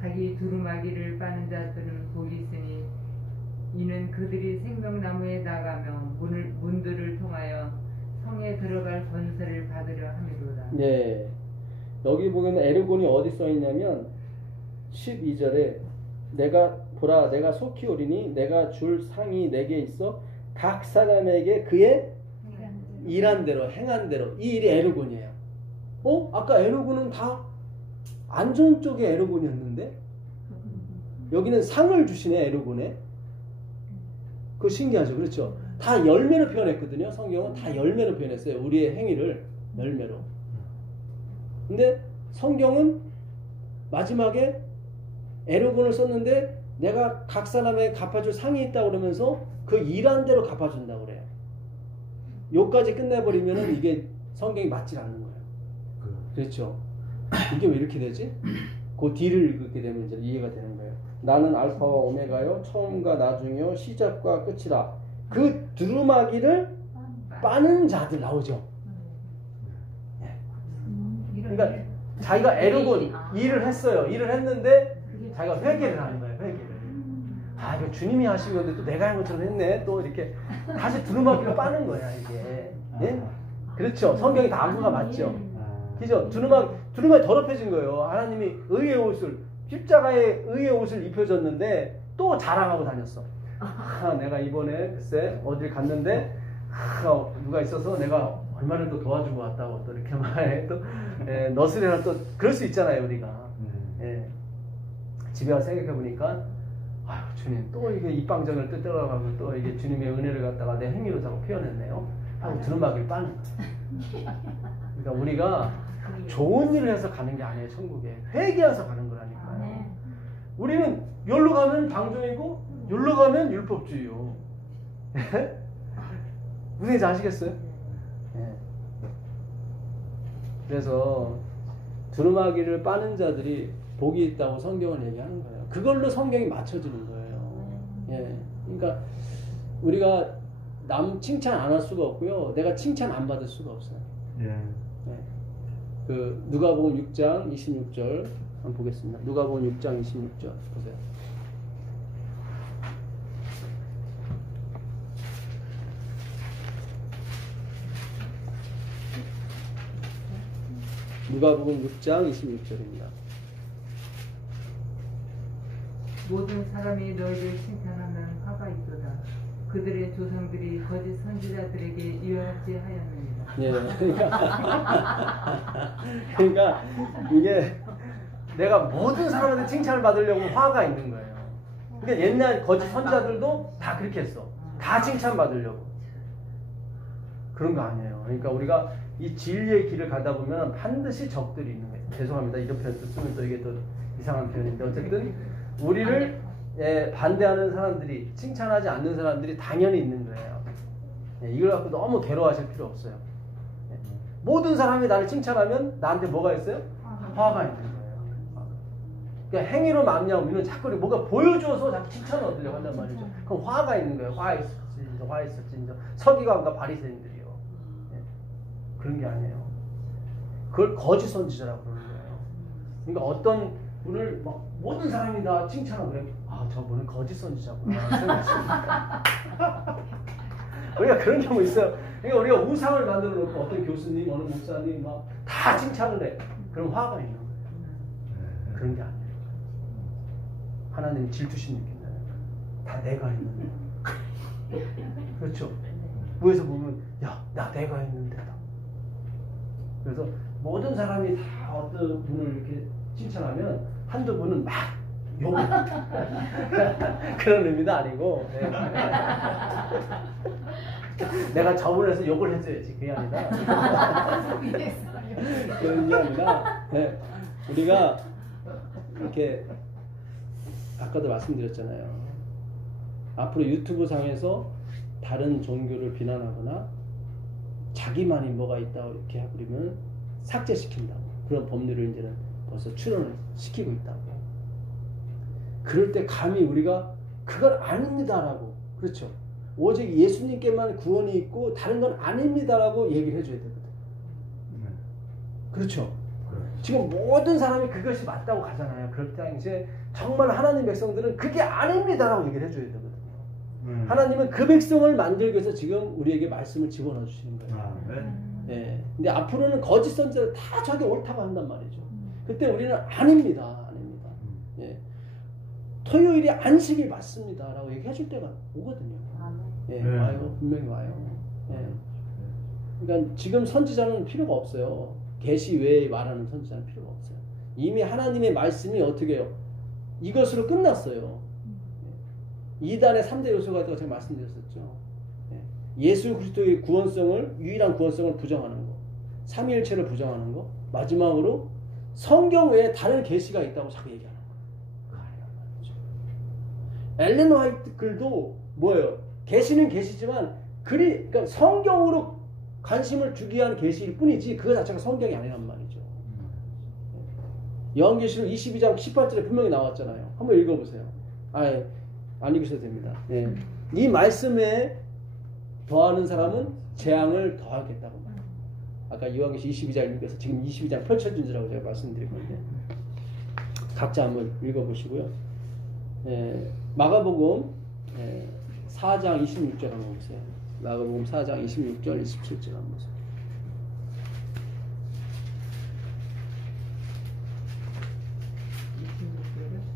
자기 두루마기를 빠는 자들은 복이 있으니 이는 그들이 생명나무에 나가며 문들을 통하여 성에 들어갈 권세를 받으려 함이로다. 네. 여기 보면 에르곤이 어디 써 있냐면 12절에 보라 내가 속히 오리니 내가 줄 상이 내게 있어 각 사람에게 그의 일한 대로 행한 대로 이 일이 에르곤이에요. 아까 에르곤은 다 안 좋은 쪽의 에르곤이었는데 여기는 상을 주시네. 에르곤에. 그거 신기하죠. 그렇죠. 다 열매로 표현했거든요. 성경은 다 열매로 표현했어요. 우리의 행위를 열매로. 근데 성경은 마지막에 에르곤을 썼는데 내가 각 사람에게 갚아줄 상이 있다고 그러면서 그 일한 대로 갚아준다고 그래요. 요까지 끝내버리면은 이게 성경이 맞질 않는 거예요. 그렇죠. 이게 왜 이렇게 되지? 그 뒤를 읽게 되면 이제 이해가 되는 거예요. 나는 알파와 오메가요 처음과 나중이요 시작과 끝이라. 그 두루마기를 빠는 자들 나오죠. 그러니까 자기가 에르곤 일을 했어요. 일을 했는데 자기가 회개를 하는 거예요. 회개를. 아 이거 주님이 하신 건데 또 내가 한 것처럼 했네. 또 이렇게 다시 두루마기를 빠는 거야 이게. 예? 그렇죠. 성경이 다 안구가 맞죠. 그죠? 두루마기 더럽혀진 거예요. 하나님이 의의 옷을 십자가의 의의 옷을 입혀줬는데 또 자랑하고 다녔어. 내가 이번에 글쎄 어딜 갔는데 누가 있어서 내가 얼마를 또 도와주고 왔다고 또 이렇게 말해. 또 너스레나 또 그럴 수 있잖아요 우리가. 집에 와서 생각해 보니까 아유 주님 또 이게 입방정을 뜯어가고 또 이게 주님의 은혜를 갖다가 내 행위로 자꾸 표현했네요. 하고 두루마기를 빠는 거예요. 그러니까 우리가 좋은 일을 해서 가는 게 아니에요. 천국에 회개해서 가는 거라니까요. 우리는 여기로 가면 방종이고 여기로 가면 율법주의요. 무슨 얘기인지 아시겠어요? 그래서 두루마기를 빠는 자들이 복이 있다고 성경은 얘기하는 거예요. 그걸로 성경이 맞춰지는 거예요. 그러니까 우리가 남 칭찬 안 할 수가 없고요. 내가 칭찬 안 받을 수가 없어요. 그 누가복음 6장 26절 한번 보겠습니다. 누가복음 6장 26절 보세요. 누가복음 6장 26절입니다. 모든 사람이 너희를 칭찬하면 화가 있도다. 그들의 조상들이 거짓 선지자들에게 이와 같이 하였느니라. 예. 그러니까 이게 내가 모든 사람한테 칭찬을 받으려고 화가 있는 거예요. 그러니까 옛날 거짓 선지자들도 다 그렇게 했어. 다 칭찬 받으려고. 그런 거 아니에요. 그러니까 우리가 이 진리의 길을 가다 보면 반드시 적들이 있는 거예요. 죄송합니다. 이런 표현 쓰면 또 이게 또 이상한 표현인데 어쨌든 우리를 반대하는 사람들이, 칭찬하지 않는 사람들이 당연히 있는 거예요. 이걸 갖고 너무 괴로워하실 필요 없어요. 모든 사람이 나를 칭찬하면 나한테 뭐가 있어요? 화가 있는 거예요. 그러니까 행위로 말미암아 우리는 자꾸 뭐가 보여줘서 자꾸 칭찬을 얻으려고 한단 말이죠. 그럼 화가 있는 거예요. 화 있었지. 서기관과 바리새인들이요. 그런 게 아니에요. 그걸 거짓 선지자라고 그러는 거예요. 그러니까 어떤 분을 막 모든 사람이 다 칭찬하고 그래. 아, 저분은 거짓 선지자구나 생각했습니다. 우리가 그런 경우 있어요. 그러니까 우리가 우상을 만들어 놓고 어떤 교수님, 어느 목사님 막 다 칭찬을 해. 그럼 화가 있는 거예요. 그런 게 아니에요. 하나님 질투심 느낀다는 거예요. 다 내가 했는데. 그렇죠. 위에서 보면 야, 내가 했는데다. 그래서 모든 사람이 다 어떤 분을 이렇게 칭찬하면 한두 분은 막 욕을 그런 의미도 아니고 내가 저분을 해서 욕을 해줘야지 그게 아니라 그런 게 아니라 우리가 이렇게 아까도 말씀드렸잖아요. 앞으로 유튜브 상에서 다른 종교를 비난하거나 자기만이 뭐가 있다고 이렇게 그러면 삭제시킨다고. 그런 법률을 이제는 벌써 출원을 시키고 있다고. 그럴 때 감히 우리가 그건 아닙니다라고, 그렇죠, 오직 예수님께만 구원이 있고 다른 건 아닙니다라고 얘기를 해줘야 되거든. 그렇죠. 지금 모든 사람이 그것이 맞다고 가잖아요. 그럴 때 이제 정말 하나님 백성들은 그게 아닙니다라고 얘기를 해줘야 되거든요. 하나님은 그 백성을 만들기 위해서 지금 우리에게 말씀을 집어넣어 주시는 거예요. 네. 근데 앞으로는 거짓 선지자들 다 저게 옳다고 한단 말이죠. 그때 우리는 아닙니다. 예. 토요일이 안식이 맞습니다라고 얘기해 줄 때가 오거든요. 예, 와요. 분명히 와요. 예. 그러니까 지금 선지자는 필요가 없어요. 계시 외에 말하는 선지자는 필요가 없어요. 이미 하나님의 말씀이 어떻게 해요? 이것으로 끝났어요. 이단의 3대 요소가 있다고 제가 말씀드렸었죠. 예수 그리스도의 구원성을, 유일한 구원성을 부정하는 거, 삼위일체를 부정하는 거, 마지막으로 성경 외에 다른 계시가 있다고 자꾸 얘기하는 거예요. 엘렌 화이트 글도 뭐예요? 계시는 계시지만 그러니까 성경으로 관심을 주기 위한 계시일 뿐이지 그거 자체가 성경이 아니란 말이죠. 요한계시록 22장 18절에 분명히 나왔잖아요. 한번 읽어보세요. 안 읽으셔도 됩니다. 네. 이 말씀에 더하는 사람은 재앙을 더하겠다고 말해요. 아까 요한계시록 22장 읽어서 지금 22장 펼쳐진 줄라고 제가 말씀드렸거든요. 각자 한번 읽어보시고요. 마가복음 4장 26절 한번 보세요. 마가복음 4장 26절 27절 한번 보세요.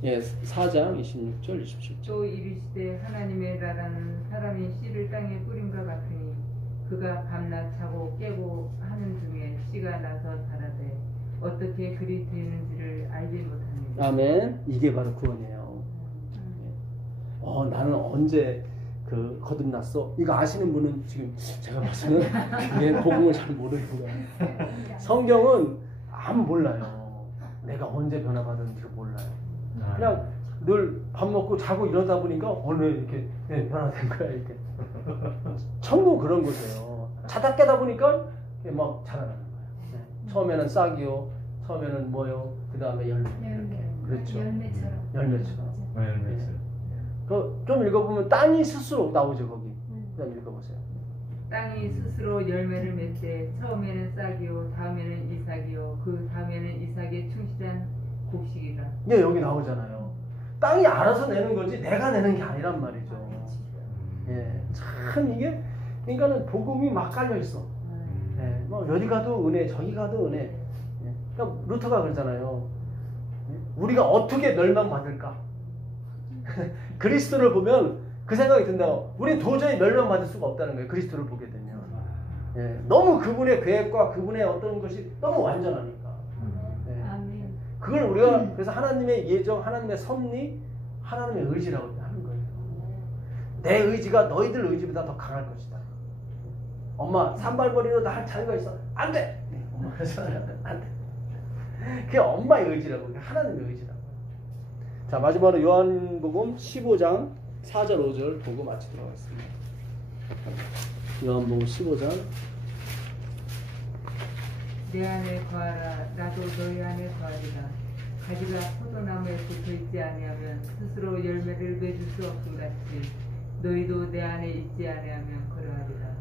예, 4장 26절 27절. 또 이르시되 하나님의 나라는 사람이 씨를 땅에 뿌림과 같으니 그가 밤낮 자고 깨고 하는 중에 씨가 나서 자라되 어떻게 그리 되는지를 알지 못합니다. 아멘. 이게 바로 구원이에요. 나는 언제 거듭났어? 이거 아시는 분은 지금 제가 봐서는 그게 복음을 잘 모르는 거예요. 성경은 아무 몰라요. 내가 언제 변화받았는지 몰라요. 그냥 늘 밥 먹고 자고 이러다 보니까 어느 이렇게 변화된 거야 이렇게. 천국 그런 거죠. 자다 깨다 보니까 막 자라나는 거예요. 처음에는 싹이요, 처음에는 뭐요, 그 다음에 열매 이렇게. 그렇죠. 열매처럼. 좀 읽어보면 땅이 스스로 나오죠 거기. 그다음 읽어보세요. 땅이 스스로 열매를 맺되 처음에는 싹이요, 다음에는 이삭이요, 그 다음에는 이삭의 충실한 곡식이라. 예, 여기 나오잖아요. 땅이 알아서 내는 거지 내가 내는 게 아니란 말이죠. 예, 참 이게 그러니까는 복음이 막 깔려 있어. 예, 뭐 여기 가도 은혜, 저기 가도 은혜. 예, 그러니까 루터가 그러잖아요. 우리가 어떻게 멸망받을까? 그리스도를 보면 그 생각이 든다고. 우린 도저히 멸망받을 수가 없다는 거예요. 그리스도를 보게 되면. 예, 너무 그분의 계획과 그분의 어떤 것이 너무 완전하니까. 예. 아멘. 그걸 우리가 그래서 하나님의 예정, 하나님의 섭리, 하나님의 의지라고 하는 거예요. 내 의지가 너희들 의지보다 더 강할 것이다. 엄마 산발머리로 나 자유가 있어. 안 돼. 엄마 그러잖아요. 안 돼. 그게 엄마의 의지라고, 하나님의 의지라고. 자, 마지막으로 요한복음 15장 4절 5절 보고 마치도록 하겠습니다. 요한복음 15장. 내 안에 거하라. 나도 너희 안에 거하리라. 가지가 포도나무에 붙어있지 아니하면 스스로 열매를 맺을 수 없음 같이 너희도 내 안에 있지 아니하면 그러하리라.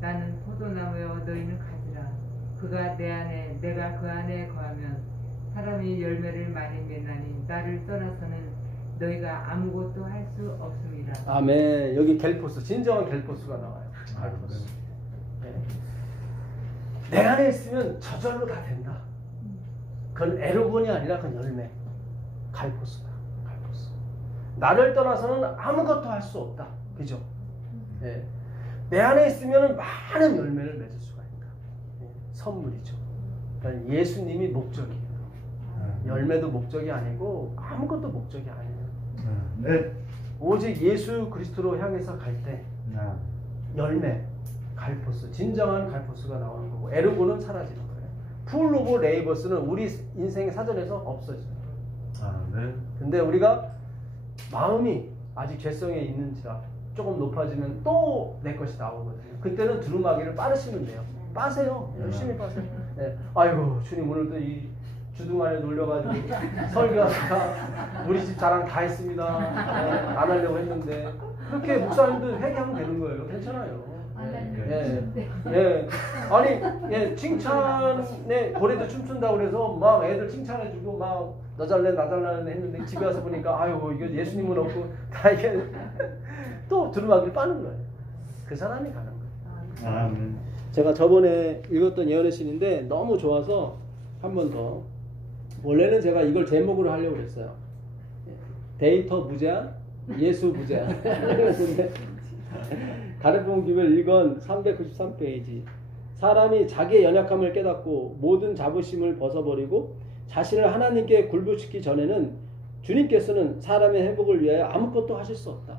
나는 포도나무여 너희는 가지라. 그가 내 안에 내가 그 안에 거하면 사람이 열매를 많이 맺나니 나를 떠나서는 너희가 아무것도 할 수 없음이라. 아멘. 여기 겔포스, 진정한 겔포스가 나와요. 겔포스. 네. 내 안에 있으면 저절로 다 된다. 그건 에로곤이 아니라 그건 열매. 갈포스다. 갈포스. 나를 떠나서는 아무것도 할 수 없다. 그죠? 네. 내 안에 있으면 많은 열매를 맺을 수가 있다. 네. 선물이죠. 그러니까 예수님이 목적이에요. 열매도 목적이 아니고 아무것도 목적이 아니에요. 네. 오직 예수 그리스도로 향해서 갈 때 열매, 갈포스, 진정한 갈포스가 나오는 거고 에르고는 사라지는 거예요. 풀 오브 레이버스는 우리 인생의 사전에서 없어지는 거예요. 네. 근데 우리가 마음이 아직 죄성에 있는지라 조금 높아지면 또 내 것이 나오거든요. 그때는 두루마기를 빠르시면 돼요. 빠세요. 열심히 빠세요. 네. 아이고 주님 오늘도 이 주둥아리에 놀려가지고 설교하다가 우리 집 자랑 다 했습니다. 안 하려고 했는데 그렇게 목사님도 회개하면 되는 거예요. 괜찮아요. 예. 아니, 예, 칭찬에 고래도 춤춘다고 그래서 막 애들 칭찬해주고 막 너 잘래 나 잘라는 했는데 집에 와서 보니까 아유 이거 예수님은 없고 다 이게 또 두루마기를 빠는 거예요. 그 사람이 가는 거예요. 아멘. 제가 저번에 읽었던 예언의 신인데 너무 좋아서 한 번 더. 원래는 제가 이걸 제목으로 하려고 그랬어요. 데이터 무제한, 예수 무제한. 근데 가르폰 기별 1권 393페이지. 사람이 자기의 연약함을 깨닫고 모든 자부심을 벗어버리고 자신을 하나님께 굴복시키기 전에는 주님께서는 사람의 회복을 위하여 아무것도 하실 수 없다.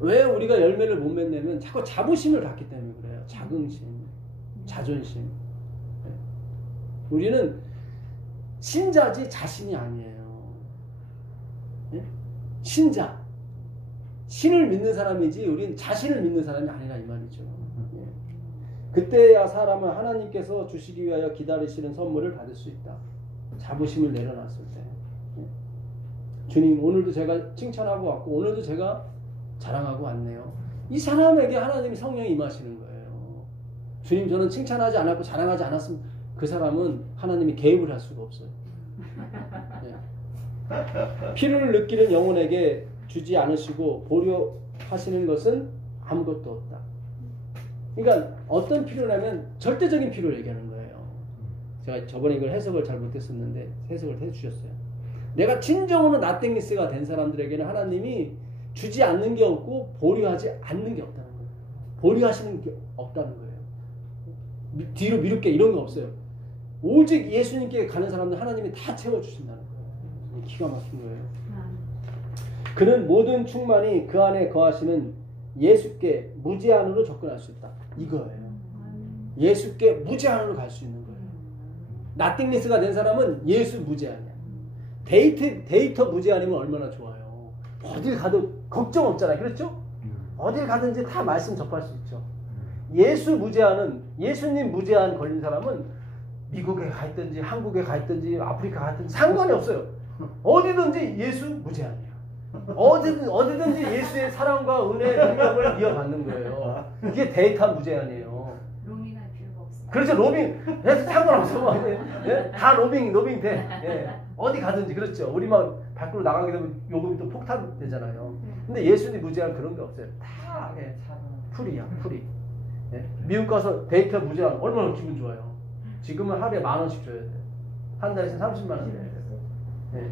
왜 우리가 열매를 못 맺냐면 자꾸 자부심을 갖기 때문에 그래요. 자긍심, 자존심. 우리는 신자지 자신이 아니에요. 예? 신자. 신을 믿는 사람이지 우린 자신을 믿는 사람이 아니라 이 말이죠. 예. 그때야 사람은 하나님께서 주시기 위하여 기다리시는 선물을 받을 수 있다. 자부심을 내려놨을 때. 예. 주님 오늘도 제가 칭찬하고 왔고 오늘도 제가 자랑하고 왔네요. 이 사람에게 하나님이 성령이 임하시는 거예요. 주님 저는 칭찬하지 않았고 자랑하지 않았으면 그 사람은 하나님이 개입을 할 수가 없어요. 네. 필요를 느끼는 영혼에게 주지 않으시고 보류하시는 것은 아무것도 없다. 그러니까 어떤 필요냐면 절대적인 필요를 얘기하는 거예요. 제가 저번에 이걸 해석을 잘 못했었는데 해석을 해주셨어요. 내가 진정으로 나땡니스가 된 사람들에게는 하나님이 주지 않는 게 없고 보류하지 않는 게 없다는 거예요. 보류하시는 게 없다는 거예요. 뒤로 미룰게 이런 거 없어요. 오직 예수님께 가는 사람들 하나님이 다 채워주신다는 거예요. 기가 막힌 거예요. 그는 모든 충만이 그 안에 거하시는 예수께 무제한으로 접근할 수 있다. 이거예요. 예수께 무제한으로 갈 수 있는 거예요. 나띵리스가 된 사람은 예수 무제한이야. 데이터 무제한이면 얼마나 좋아요. 어딜 가도 걱정 없잖아요. 그렇죠? 어딜 가든지 다 말씀 접할 수 있죠. 예수 무제한은 예수님 무제한 걸린 사람은 미국에 가 있든지 한국에 가 있든지 아프리카 가 있든지 상관이 없어요. 어디든지 예수 무제한이야. 어디든지 예수의 사랑과 은혜의 능력을 이어받는 거예요. 이게 데이터 무제한이에요. 로밍할 필요가 없어. 그렇죠. 로밍 해서 상관없어. 예? 다 로밍 돼. 예. 어디 가든지 그렇죠. 우리 막 밖으로 나가게 되면 요금이 또 폭탄되잖아요. 근데 예수님 무제한 그런 게 없어요. 다 예. 풀이야. 예? 미국 가서 데이터 무제한 얼마나 기분 좋아요. 지금은 하루에 10,000원씩 줘야 돼. 한 달에 30만 원 줘야 돼.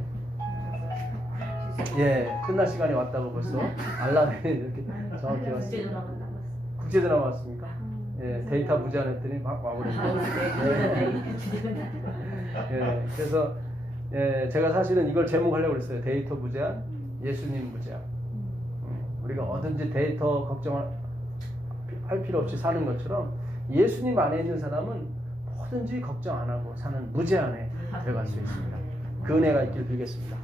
예, 끝날 시간이 왔다고 벌써 알람이 이렇게 정확히 왔습니다. 국제전화 왔습니까? 예, 데이터 무제한 했더니 막 와버렸어요. 예, 그래서 예, 제가 사실은 이걸 제목하려고 그랬어요. 데이터 무제한, 예수님 무제한. 우리가 뭐든지 데이터 걱정할 필요 없이 사는 것처럼 예수님 안에 있는 사람은 뭐든지 걱정 안 하고 사는 무제한에 들어갈 수 있습니다. 그 은혜가 있길 빌겠습니다.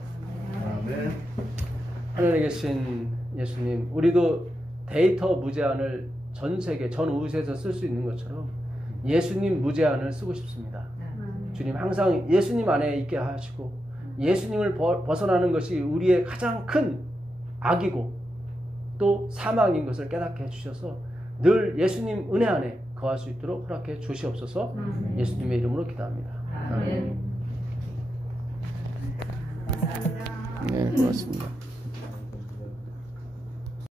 아멘. 하늘에 계신 예수님, 우리도 데이터 무제한을 전 세계, 전 우주에서 쓸 수 있는 것처럼 예수님 무제한을 쓰고 싶습니다. 주님 항상 예수님 안에 있게 하시고 예수님을 벗어나는 것이 우리의 가장 큰 악이고 또 사망인 것을 깨닫게 해주셔서 늘 예수님 은혜 안에 거할 수 있도록 허락해 주시옵소서. 예수님의 이름으로 기도합니다. 아멘. 네, 고맙습니다.